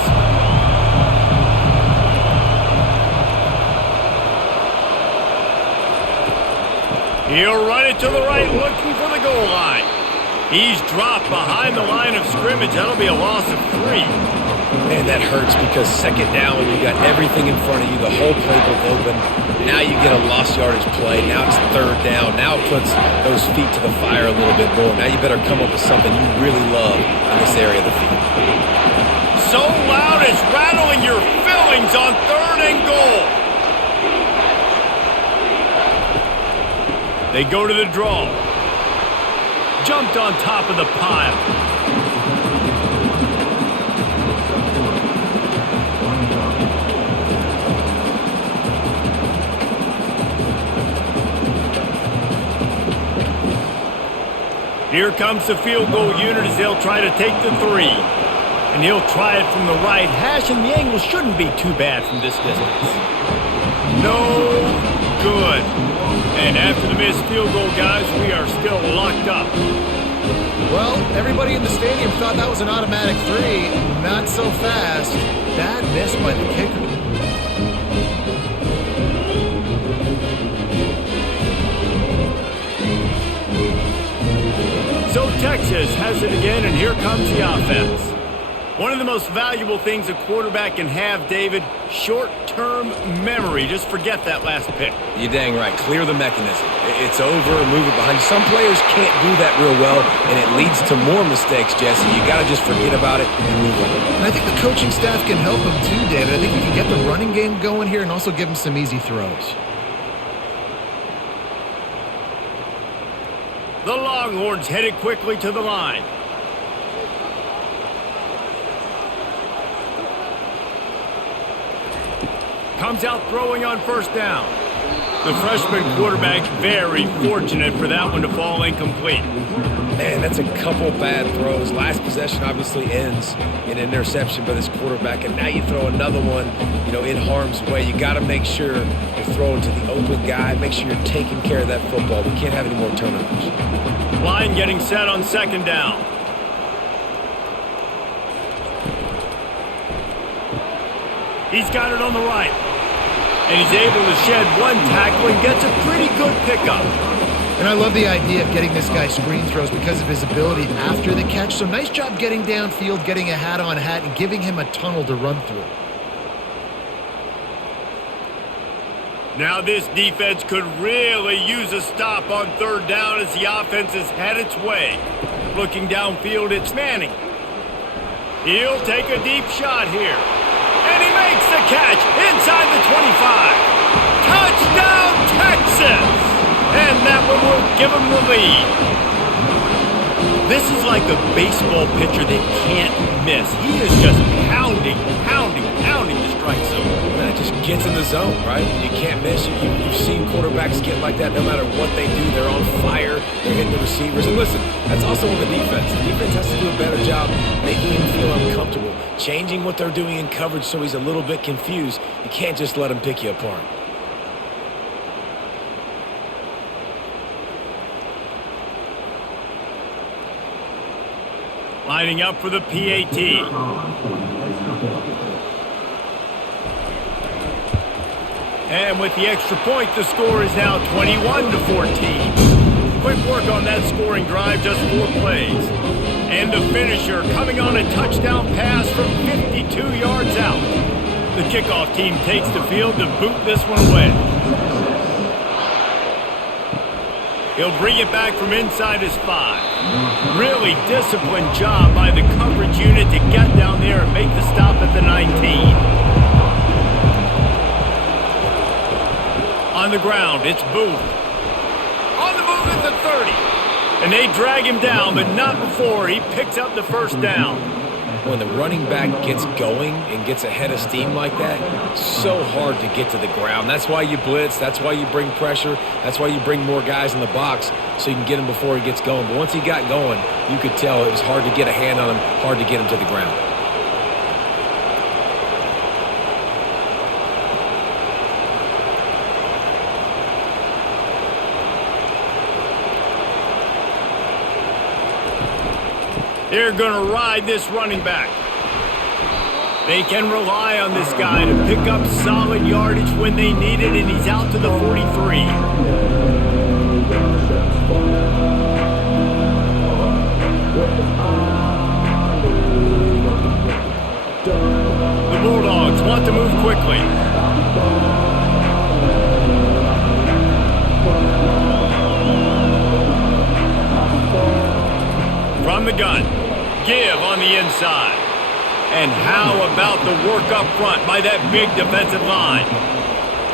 He'll run it to the right, looking for the goal line. He's dropped behind the line of scrimmage. That'll be a loss of 3. Man, that hurts because 2nd down, you got everything in front of you, the whole playbook open. Now you get a lost yardage play. Now it's 3rd down. Now it puts those feet to the fire a little bit more. Now you better come up with something you really love in this area of the field. So loud it's rattling your fillings on 3rd and goal. They go to the draw. Jumped on top of the pile. Here comes the field goal unit as they'll try to take the 3. And he'll try it from the right hash, and the angle shouldn't be too bad from this distance. No good. And after the missed field goal, guys, we are still locked up. Well, everybody in the stadium thought that was an automatic 3. Not so fast. Bad miss by the kicker. So Texas has it again, and here comes the offense. One of the most valuable things a quarterback can have, David, short-term memory. Just forget that last pick. You're dang right. Clear the mechanism. It's over, move it behind you. Some players can't do that real well, and it leads to more mistakes, Jesse. You got to just forget about it and move on. And I think the coaching staff can help him too, David. I think you can get the running game going here and also give him some easy throws. The Longhorns headed quickly to the line. Comes out throwing on first down. The freshman quarterback very fortunate for that one to fall incomplete. Man, that's a couple bad throws. Last possession obviously ends in an interception by this quarterback, and now you throw another one, in harm's way. You got to make sure you're throwing to the open guy. Make sure you're taking care of that football. We can't have any more turnovers. Line getting set on second down. He's got it on the right. And he's able to shed one tackle and gets a pretty good pickup. And I love the idea of getting this guy screen throws because of his ability after the catch. So nice job getting downfield, getting a hat-on hat, and giving him a tunnel to run through. Now this defense could really use a stop on third down as the offense has had its way. Looking downfield, it's Manning. He'll take a deep shot here. And he makes the catch inside the 25. Touchdown, Texas! And that one will give him the lead. This is like a baseball pitcher that can't miss. He is just pounding the strike zone. Man, it just gets in the zone, right? You can't miss. You've seen quarterbacks get like that no matter what they do. They're on fire. They're hitting the receivers. And listen, that's also on the defense. The defense has to do a better job making him feel uncomfortable, changing what they're doing in coverage so he's a little bit confused. You can't just let him pick you apart. Lining up for the PAT. And with the extra point, the score is now 21-14. Quick work on that scoring drive, just 4 plays. And the finisher coming on a touchdown pass from 52 yards out. The kickoff team takes the field to boot this one away. He'll bring it back from inside his 5. Really disciplined job by the coverage unit to get down there and make the stop at the 19. On the ground, it's Booth. On the move at the 30. And they drag him down, but not before he picks up the first down. When the running back gets going and gets ahead of steam like that, it's so hard to get to the ground. That's why you blitz. That's why you bring pressure. That's why you bring more guys in the box so you can get him before he gets going. But once he got going, you could tell it was hard to get a hand on him, hard to get him to the ground. They're going to ride this running back. They can rely on this guy to pick up solid yardage when they need it, and he's out to the 43. The Bulldogs want to move quickly. From the gun, give on the inside. And how about the work up front by that big defensive line?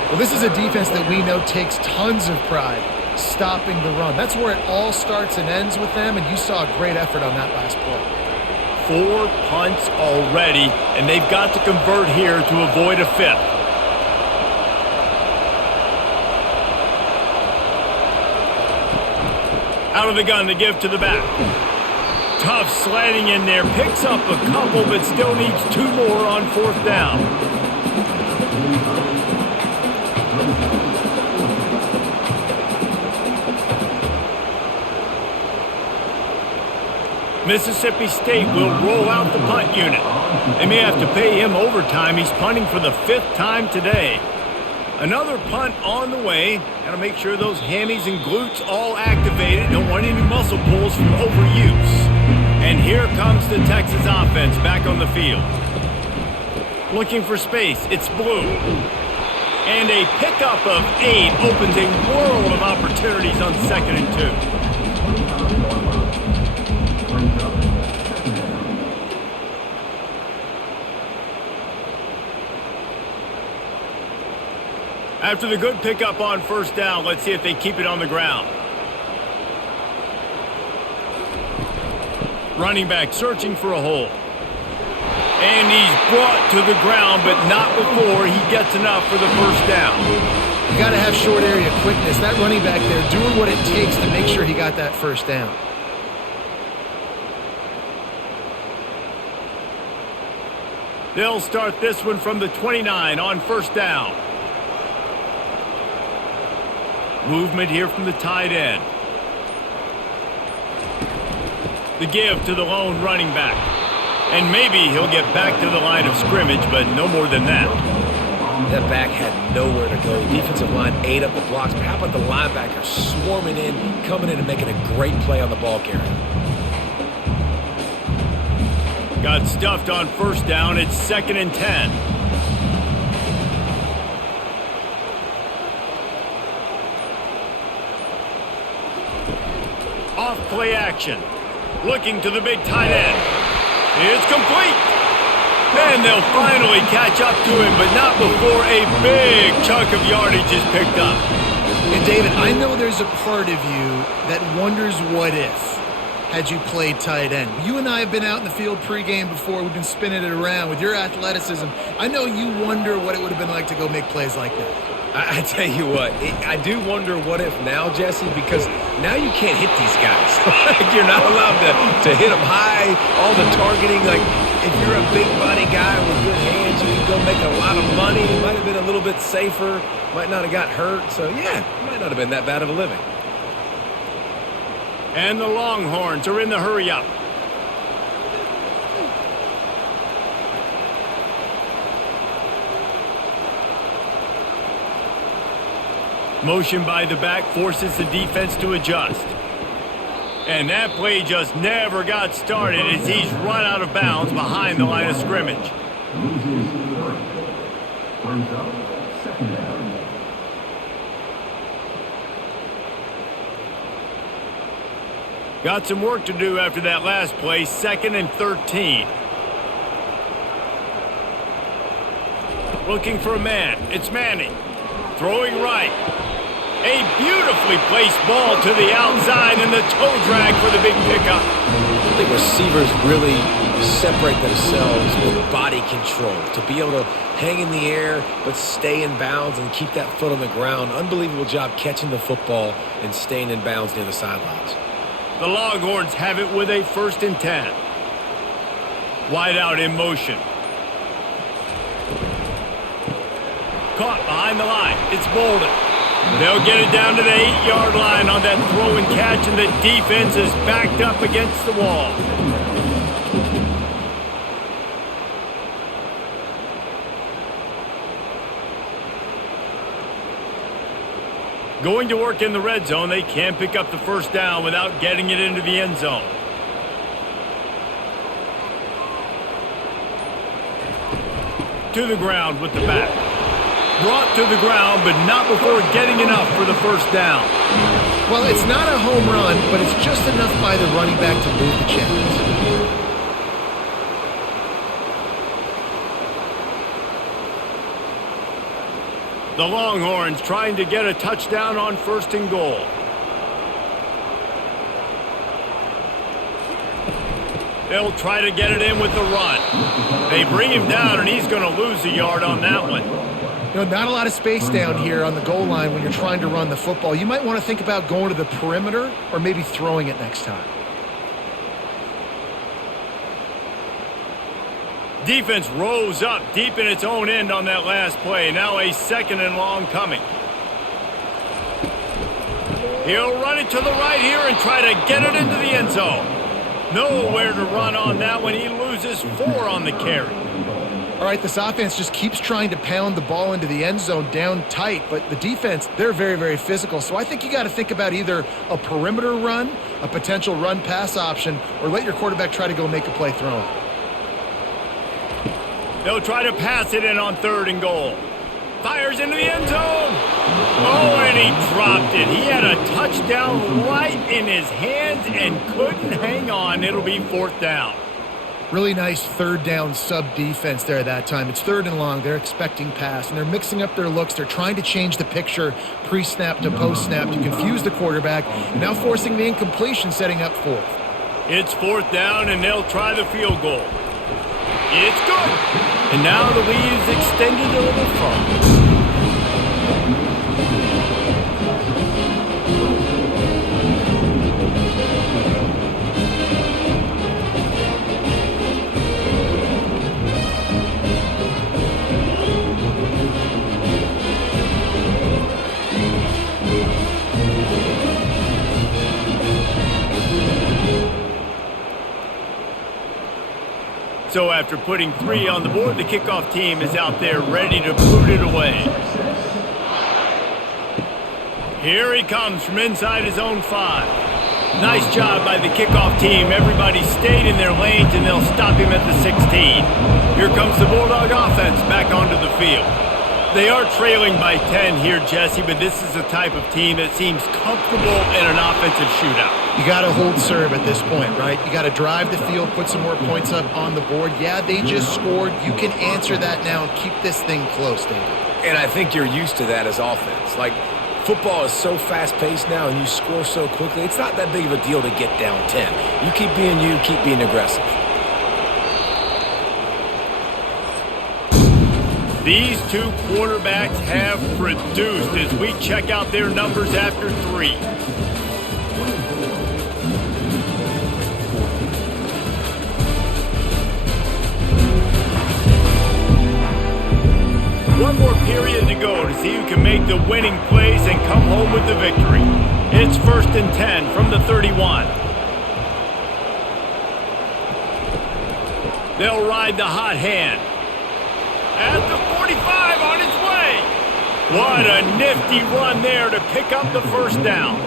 Well, this is a defense that we know takes tons of pride stopping the run. That's where it all starts and ends with them, and you saw a great effort on that last play. 4 punts already, and they've got to convert here to avoid a 5th. Out of the gun to give to the back. Tough sliding in there, picks up a couple, but still needs 2 more on 4th down. Mississippi State will roll out the punt unit. They may have to pay him overtime. He's punting for the 5th time today. Another punt on the way. Got to make sure those hammies and glutes all activated. Don't want any muscle pulls from overuse. And here comes the Texas offense back on the field. Looking for space. It's Blue. And a pickup of 8 opens a world of opportunities on 2nd and 2. After the good pickup on 1st down, let's see if they keep it on the ground. Running back searching for a hole. And he's brought to the ground, but not before he gets enough for the 1st down. You got to have short area quickness. That running back there doing what it takes to make sure he got that 1st down. They'll start this one from the 29 on 1st down. Movement here from the tight end. The give to the lone running back. And maybe he'll get back to the line of scrimmage, but no more than that. That back had nowhere to go. The defensive line ate up the blocks. But how about the linebacker swarming in, coming in and making a great play on the ball carrier? Got stuffed on 1st down. It's 2nd and 10. Off play action. Looking to the big tight end. It's complete. And they'll finally catch up to him, but not before a big chunk of yardage is picked up. And David, I know there's a part of you that wonders what if had you played tight end. You and I have been out in the field pregame before. We've been spinning it around with your athleticism. I know you wonder what it would have been like to go make plays like that. I tell you what, I do wonder what if now, Jesse, because now you can't hit these guys. You're not allowed to hit them high, all the targeting. Like, if you're a big body guy with good hands, you can go make a lot of money. It might have been a little bit safer, might not have got hurt. So, yeah, it might not have been that bad of a living. And the Longhorns are in the hurry-up. Motion by the back forces the defense to adjust. And that play just never got started as he's run out of bounds behind the line of scrimmage. Got some work to do after that last play, 2nd and 13. Looking for a man. It's Manning. Throwing right. A beautifully placed ball to the outside and the toe drag for the big pickup. I think receivers really separate themselves with body control to be able to hang in the air but stay in bounds and keep that foot on the ground. Unbelievable job catching the football and staying in bounds near the sidelines. The Longhorns have it with a 1st and 10. Wide out in motion. Caught behind the line. It's Bolden. They'll get it down to the 8-yard line on that throw and catch, and the defense is backed up against the wall. Going to work in the red zone. They can't pick up the 1st down without getting it into the end zone. To the ground with the back. Brought to the ground, but not before getting enough for the 1st down. Well, it's not a home run, but it's just enough by the running back to move the chains. The Longhorns trying to get a touchdown on 1st and goal. They'll try to get it in with the run. They bring him down, and he's going to lose a yard on that one. You know, not a lot of space down here on the goal line when you're trying to run the football. You might want to think about going to the perimeter or maybe throwing it next time. Defense rose up deep in its own end on that last play. Now a 2nd and long coming. He'll run it to the right here and try to get it into the end zone. Nowhere to run on that one. He loses 4 on the carry. All right, this offense just keeps trying to pound the ball into the end zone down tight, but the defense, they're very, very physical. So I think you got to think about either a perimeter run, a potential run-pass option, or let your quarterback try to go make a play throwing. They'll try to pass it in on 3rd and goal. Fires into the end zone. Oh, and he dropped it. He had a touchdown right in his hands and couldn't hang on. It'll be 4th down. Really nice 3rd down sub defense there that time. It's 3rd and long. They're expecting pass, and they're mixing up their looks. They're trying to change the picture pre-snap to post-snap to confuse the quarterback, and now forcing the incompletion, setting up 4th. It's 4th down, and they'll try the field goal. It's good. And now the lead is extended a little further. So after putting 3 on the board, the kickoff team is out there ready to boot it away. Here he comes from inside his own 5. Nice job by the kickoff team. Everybody stayed in their lanes, and they'll stop him at the 16. Here comes the Bulldog offense back onto the field. They are trailing by 10 here, Jesse, but this is the type of team that seems comfortable in an offensive shootout. You got to hold serve at this point, right? You got to drive the field, put some more points up on the board. Yeah, they just scored. You can answer that now and keep this thing close, David. And I think you're used to that as offense. Like, football is so fast-paced now, and you score so quickly. It's not that big of a deal to get down 10. You keep being you, keep being aggressive. These 2 quarterbacks have produced as we check out their numbers after 3. One more period to go to see who can make the winning plays and come home with the victory. It's 1st and 10 from the 31. They'll ride the hot hand. At the 45 on its way. What a nifty run there to pick up the 1st down.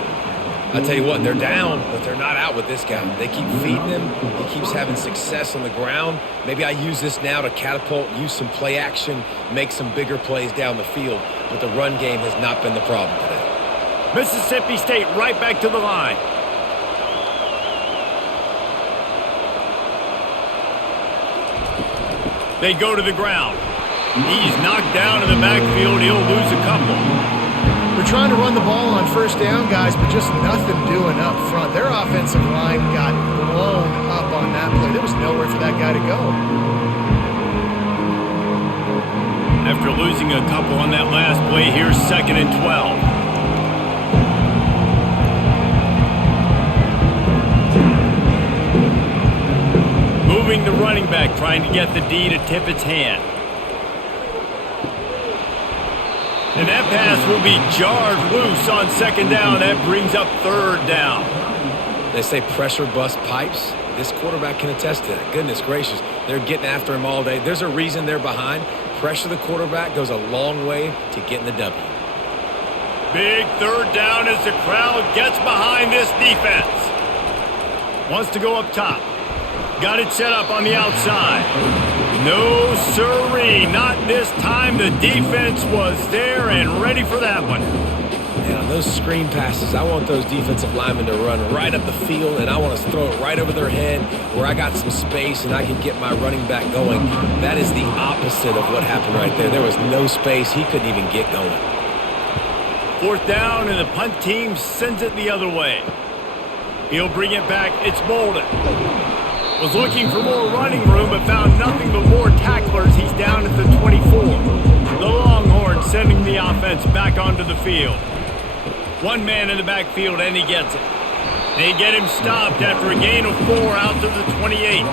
I'll tell you what, they're down, but they're not out with this guy. They keep feeding him. He keeps having success on the ground. Maybe I use this now to catapult, use some play action, make some bigger plays down the field. But the run game has not been the problem today. Mississippi State right back to the line. They go to the ground. He's knocked down in the backfield. He'll lose a couple. They're trying to run the ball on 1st down, guys, but just nothing doing up front. Their offensive line got blown up on that play. There was nowhere for that guy to go. After losing a couple on that last play, here's 2nd and 12. Moving the running back, trying to get the D to tip its hand. And that pass will be jarred loose on 2nd down. That brings up 3rd down. They say pressure bust pipes. This quarterback can attest to that. Goodness gracious. They're getting after him all day. There's a reason they're behind. Pressure the quarterback goes a long way to getting the W. Big 3rd down as the crowd gets behind this defense. Wants to go up top. Got it set up on the outside. No siree, not this time. The defense was there and ready for that one. And on those screen passes, I want those defensive linemen to run right up the field, and I want to throw it right over their head where I got some space and I can get my running back going. That is the opposite of what happened right there. There was no space. He couldn't even get going. 4th down, and the punt team sends it the other way. He'll bring it back. It's Bolden. Was looking for more running room, but found nothing but more tacklers. He's down at the 24. The Longhorns sending the offense back onto the field. One man in the backfield, and he gets it. They get him stopped after a gain of 4 out to the 28.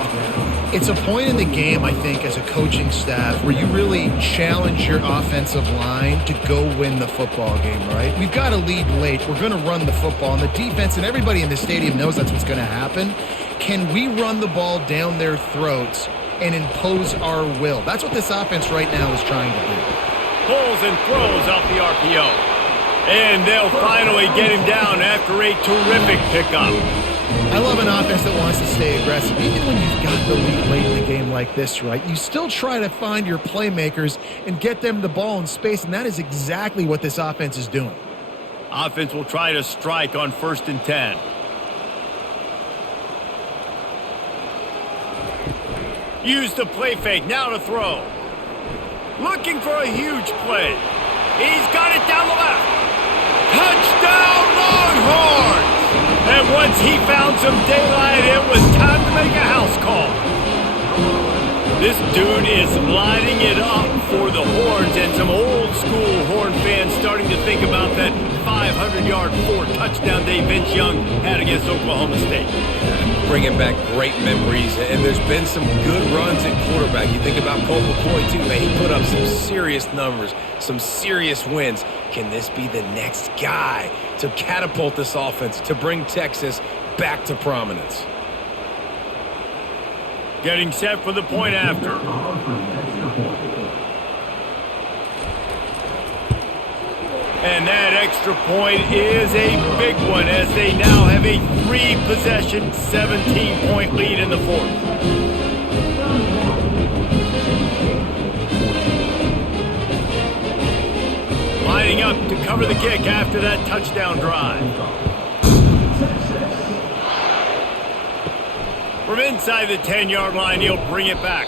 It's a point in the game, I think, as a coaching staff where you really challenge your offensive line to go win the football game, right? We've got a lead late. We're going to run the football. And the defense and everybody in the stadium knows that's what's going to happen. Can we run the ball down their throats and impose our will? That's what this offense right now is trying to do. Pulls and throws off the RPO. And they'll finally get him down after a terrific pickup. I love an offense that wants to stay aggressive. Even when you've got the lead late in the game like this, right, you still try to find your playmakers and get them the ball in space, and that is exactly what this offense is doing. Offense will try to strike on 1st and 10. Use the play fake, now to throw. Looking for a huge play. He's got it down the left. Touchdown Longhorns! And once he found some daylight, it was time to make a house call. This dude is lighting it up for the Horns, and some old school Horn fans starting to think about that 500-yard 4-touchdown day Vince Young had against Oklahoma State. Bringing back great memories, and there's been some good runs at quarterback. You think about Colt McCoy, too, man. He put up some serious numbers, some serious wins. Can this be the next guy to catapult this offense, to bring Texas back to prominence? Getting set for the point after. And that extra point is a big one as they now have a 3-possession, 17-point lead in the 4th. Lining up to cover the kick after that touchdown drive. From inside the 10-yard line, he'll bring it back.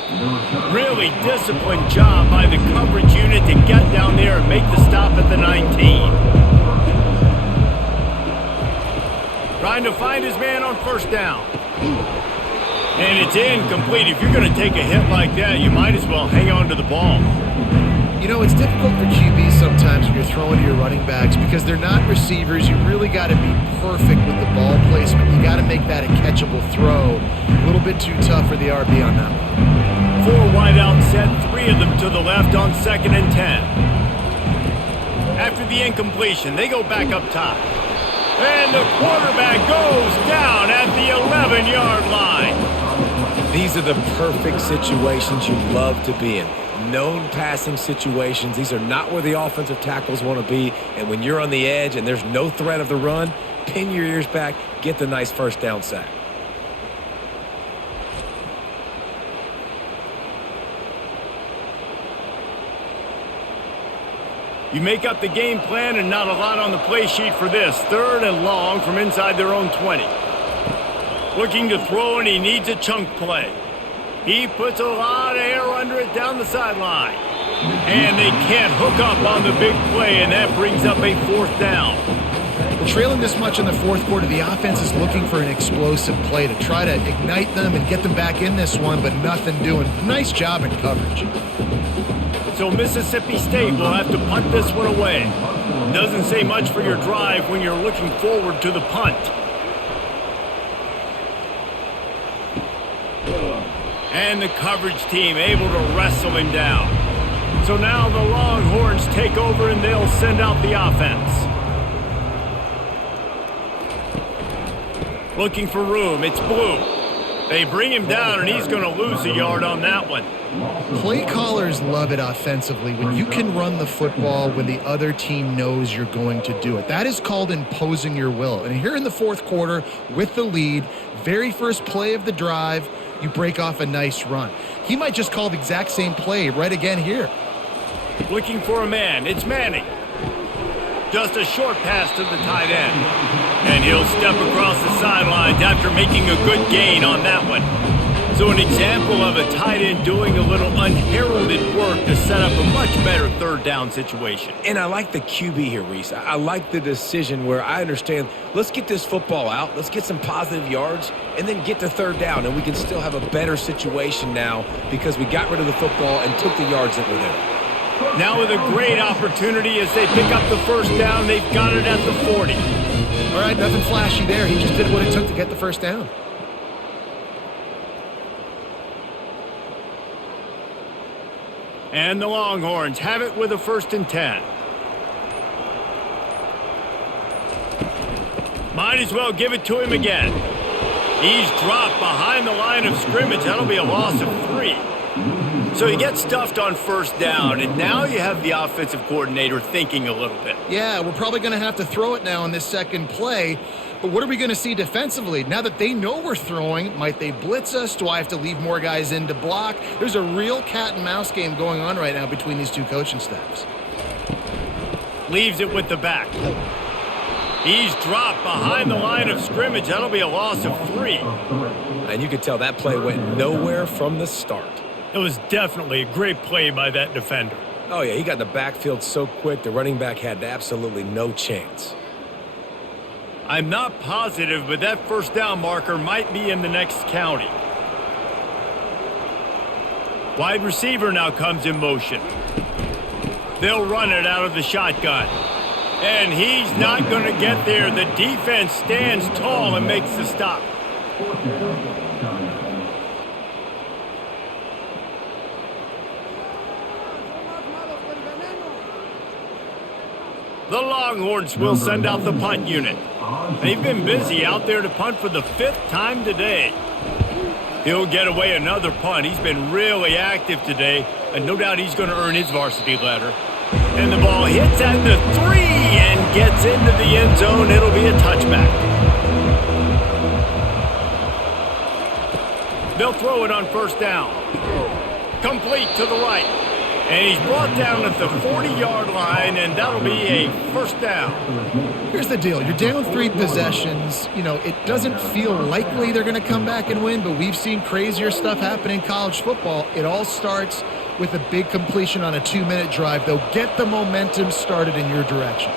Really disciplined job by the coverage unit to get down there and make the stop at the 19. Trying to find his man on 1st down. And it's incomplete. If you're going to take a hit like that, you might as well hang on to the ball. You know, it's difficult for QBs sometimes when you're throwing to your running backs because they're not receivers. You really got to be perfect with the ball placement. You got to make that a catchable throw. A little bit too tough for the RB on that one. 4 wide out set, 3 of them to the left on 2nd and 10. After the incompletion, they go back up top. And the quarterback goes down at the 11-yard line. These are the perfect situations you love to be in. Known passing situations. These are not where the offensive tackles want to be. And when you're on the edge and there's no threat of the run, pin your ears back, get the nice 1st down sack. You make up the game plan and not a lot on the play sheet for this. 3rd and long from inside their own 20. Looking to throw, and he needs a chunk play. He puts a lot of air under it down the sideline. And they can't hook up on the big play, and that brings up a 4th down. Well, trailing this much in the 4th quarter, the offense is looking for an explosive play to try to ignite them and get them back in this one, but nothing doing. Nice job in coverage. So Mississippi State will have to punt this one away. Doesn't say much for your drive when you're looking forward to the punt. And the coverage team able to wrestle him down. So now the Longhorns take over and they'll send out the offense. Looking for room, it's Blue. They bring him down and he's going to lose a yard on that one. Play callers love it offensively when you can run the football when the other team knows you're going to do it. That is called imposing your will. And here in the 4th quarter with the lead, very first play of the drive, you break off a nice run. He might just call the exact same play right again here. Looking for a man, it's Manning. Just a short pass to the tight end. And he'll step across the sidelines after making a good gain on that one. So an example of a tight end doing a little unheralded work to set up a much better third down situation. And I like the QB here, Reese. I like the decision where I understand, let's get this football out, let's get some positive yards, and then get to third down, and we can still have a better situation now because we got rid of the football and took the yards that were there. Now with a great opportunity as they pick up the first down, they've got it at the 40. All right, nothing flashy there. He just did what it took to get the first down. And the Longhorns have it with a 1st and 10. Might as well give it to him again. He's dropped behind the line of scrimmage. That'll be a loss of 3. So he gets stuffed on first down, and now you have the offensive coordinator thinking a little bit. Yeah, we're probably going to have to throw it now in this second play. But what are we going to see defensively? Now that they know we're throwing, might they blitz us? Do I have to leave more guys in to block? There's a real cat and mouse game going on right now between these two coaching staffs. Leaves it with the back. He's dropped behind the line of scrimmage. That'll be a loss of 3. And you could tell that play went nowhere from the start. It was definitely a great play by that defender. Oh, yeah, he got in the backfield so quick, the running back had absolutely no chance. I'm not positive, but that first down marker might be in the next county. Wide receiver now comes in motion. They'll run it out of the shotgun. And he's not going to get there. The defense stands tall and makes the stop. The Longhorns will send out the punt unit. They've been busy out there to punt for the 5th time today. He'll get away another punt. He's been really active today, and no doubt he's going to earn his varsity letter. And the ball hits at the 3 and gets into the end zone. It'll be a touchback. They'll throw it on first down. Complete to the right. And he's brought down at the 40-yard line, and that'll be a first down. Here's the deal. You're down 3 possessions. You know, it doesn't feel likely they're going to come back and win, but we've seen crazier stuff happen in college football. It all starts with a big completion on a 2-minute drive. They'll get the momentum started in your direction.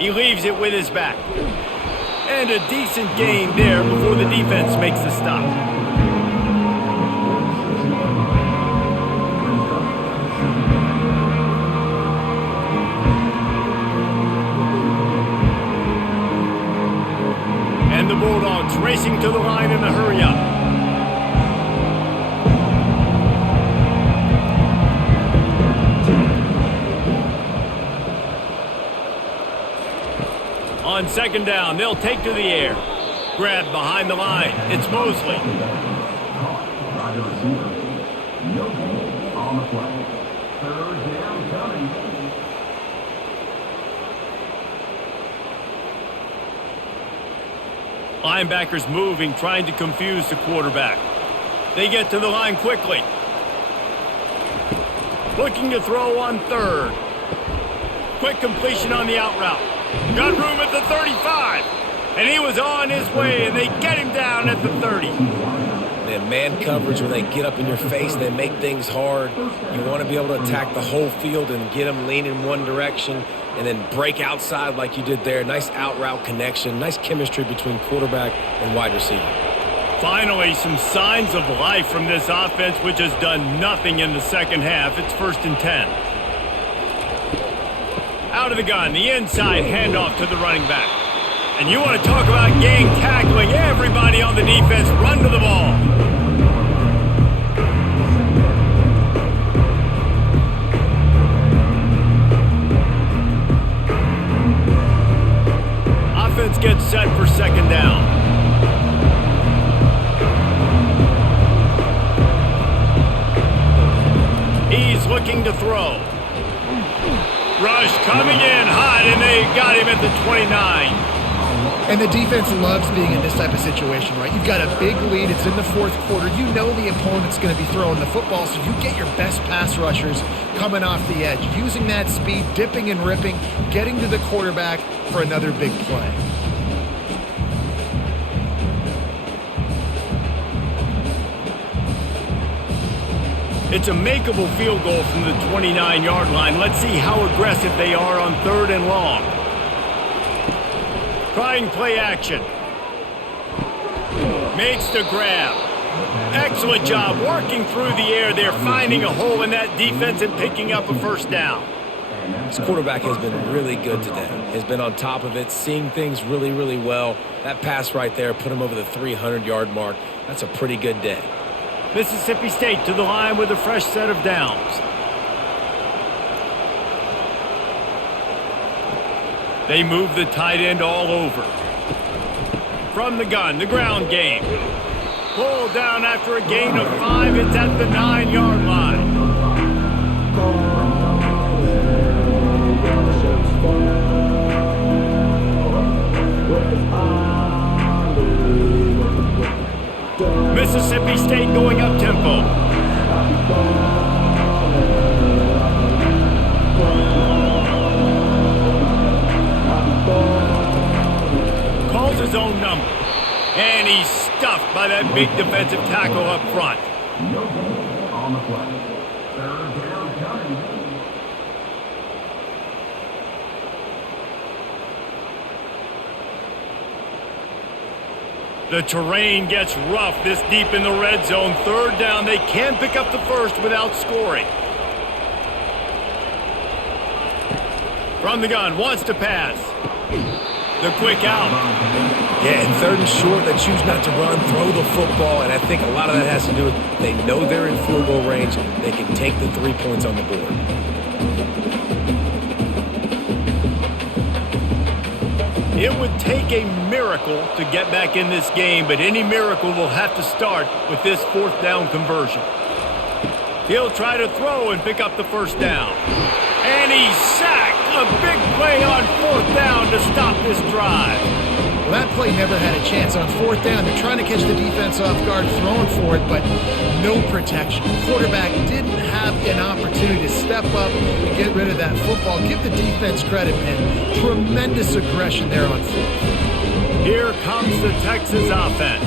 He leaves it with his back. And a decent gain there before the defense makes the stop. And the Bulldogs racing to the line in a hurry-up. On second down, they'll take to the air. Grab behind the line. It's Mosley. Linebackers moving, trying to confuse the quarterback. They get to the line quickly. Looking to throw on third. Quick completion on the out route. Got room at the 35. And he was on his way, and they get him down at the 30. Man coverage, when they get up in your face, they make things hard. You want to be able to attack the whole field and get them leaning one direction and then break outside like you did there. Nice out route connection, nice chemistry between quarterback and wide receiver. Finally, some signs of life from this offense, which has done nothing in the second half. It's 1st and 10. Out of the gun, the inside handoff to the running back. And you want to talk about gang tackling. Everybody on the defense run to the ball. Offense gets set for second down. He's looking to throw. Rush coming in hot, and they got him at the 29. And the defense loves being in this type of situation, right? You've got a big lead. It's in the 4th quarter. You know the opponent's going to be throwing the football, so you get your best pass rushers coming off the edge, using that speed, dipping and ripping, getting to the quarterback for another big play. It's a makeable field goal from the 29-yard line. Let's see how aggressive they are on 3rd and long. Trying play action. Makes the grab. Excellent job working through the air there, finding a hole in that defense and picking up a first down. This quarterback has been really good today. Has been on top of it, seeing things really, really well. That pass right there put him over the 300-yard mark. That's a pretty good day. Mississippi State to the line with a fresh set of downs. They move the tight end all over. From the gun, the ground game. Pulled down after a gain of 5. It's at the 9-yard line. Mississippi State going up tempo. Calls his own number. And he's stuffed by that big defensive tackle up front. On the play. 3rd down coming. The terrain gets rough this deep in the red zone. 3rd down. They can pick up the first without scoring. From the gun, wants to pass. The quick out. Yeah, and 3rd and short, they choose not to run, throw the football, and I think a lot of that has to do with they know they're in field goal range. They can take the 3 points on the board. It would take a miracle to get back in this game, but any miracle will have to start with this 4th down conversion. He'll try to throw and pick up the first down. And he's sacked. A big play on 4th down to stop this drive. Well, that play never had a chance. On 4th down, they're trying to catch the defense off guard, throwing for it, but no protection. The quarterback didn't have an opportunity to step up and get rid of that football. Give the defense credit, man. Tremendous aggression there on 4th. Here comes the Texas offense.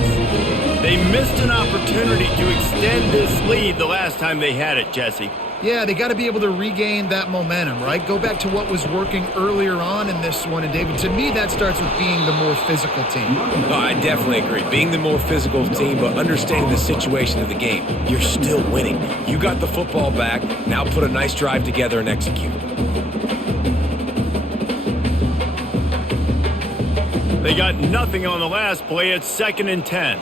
They missed an opportunity to extend this lead the last time they had it, Jesse. Yeah, they got to be able to regain that momentum, right? Go back to what was working earlier on in this one. And, David, to me, that starts with being the more physical team. No, I definitely agree. Being the more physical team, but understanding the situation of the game. You're still winning. You got the football back. Now put a nice drive together and execute. They got nothing on the last play. It's 2nd and 10.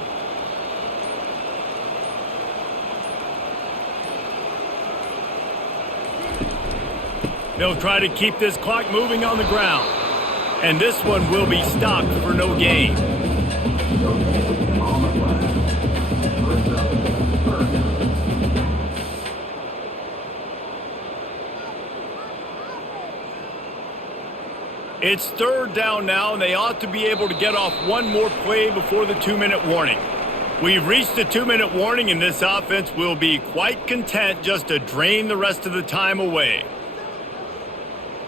They'll try to keep this clock moving on the ground. And this one will be stopped for no gain. It's 3rd down now, and they ought to be able to get off one more play before the 2-minute warning. We've reached the 2-minute warning, and this offense will be quite content just to drain the rest of the time away.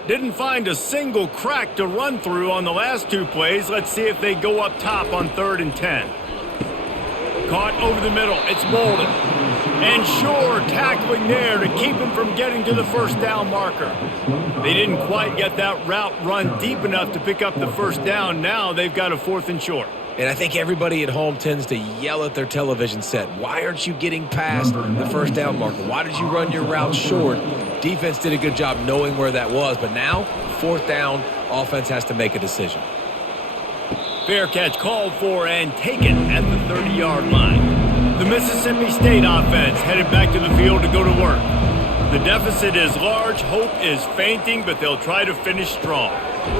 Didn't find a single crack to run through on the last 2 plays. Let's see if they go up top on 3rd and 10. Caught over the middle. It's Bolden. And Shore tackling there to keep him from getting to the first down marker. They didn't quite get that route run deep enough to pick up the first down. Now they've got a 4th and short. And I think everybody at home tends to yell at their television set. Why aren't you getting past the first down marker? Why did you run your route short? Defense did a good job knowing where that was, but now, 4th down, offense has to make a decision. Fair catch called for and taken at the 30-yard line. The Mississippi State offense headed back to the field to go to work. The deficit is large, hope is fainting, but they'll try to finish strong.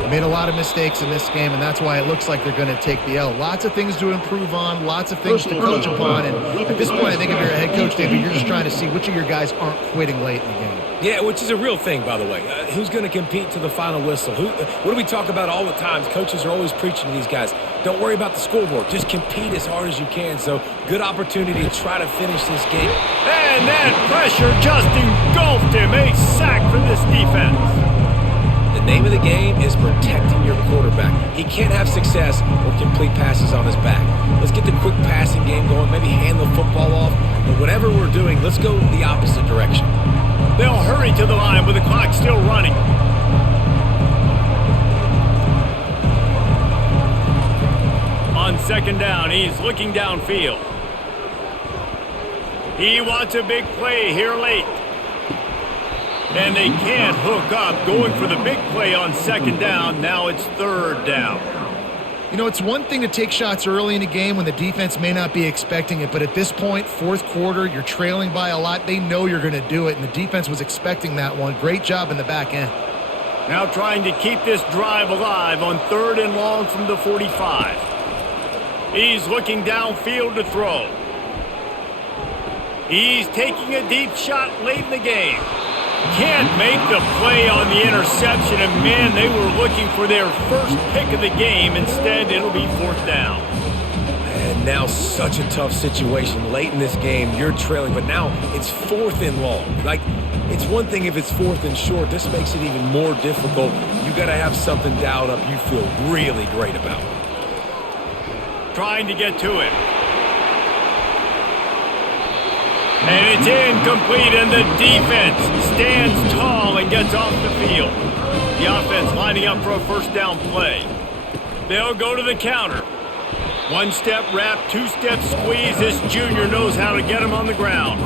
They made a lot of mistakes in this game, and that's why it looks like they're going to take the L. Lots of things to improve on, lots of things to coach upon, and at this point, I think if you're a head coach, David, you're just trying to see which of your guys aren't quitting late in the game. Yeah, which is a real thing, by the way. Who's going to compete to the final whistle? What do we talk about all the time? Coaches are always preaching to these guys. Don't worry about the scoreboard. Just compete as hard as you can. So, good opportunity to try to finish this game. And that pressure just engulfed him. A sack for this defense. The Name of the game is protecting your quarterback. He can't have success or complete passes on his back. Let's get the quick passing game going, maybe hand the football off. But whatever we're doing, let's go the opposite direction. They'll hurry to the line with the clock still running. On second down, he's looking downfield. He wants a big play here late. And they can't hook up, going for the big play on second down. Now it's third down. You know, it's one thing to take shots early in a game when the defense may not be expecting it, but at this point, fourth quarter, you're trailing by a lot. They know you're going to do it, and the defense was expecting that one. Great job in the back end. Now trying to keep this drive alive on third and long from the 45. He's looking downfield to throw. He's taking a deep shot late in the game. Can't make the play on the interception, and man, they were looking for their first pick of the game. Instead, it'll be fourth down. And now such a tough situation. Late in this game, you're trailing, but now it's fourth and long. Like, it's one thing if it's fourth and short. This makes it even more difficult. You got to have something dialed up you feel really great about. Trying to get to it. And it's incomplete, and the defense stands tall and gets off the field. The offense lining up for a first down play. They'll go to the counter. One-step wrap, two-step squeeze. This junior knows how to get him on the ground.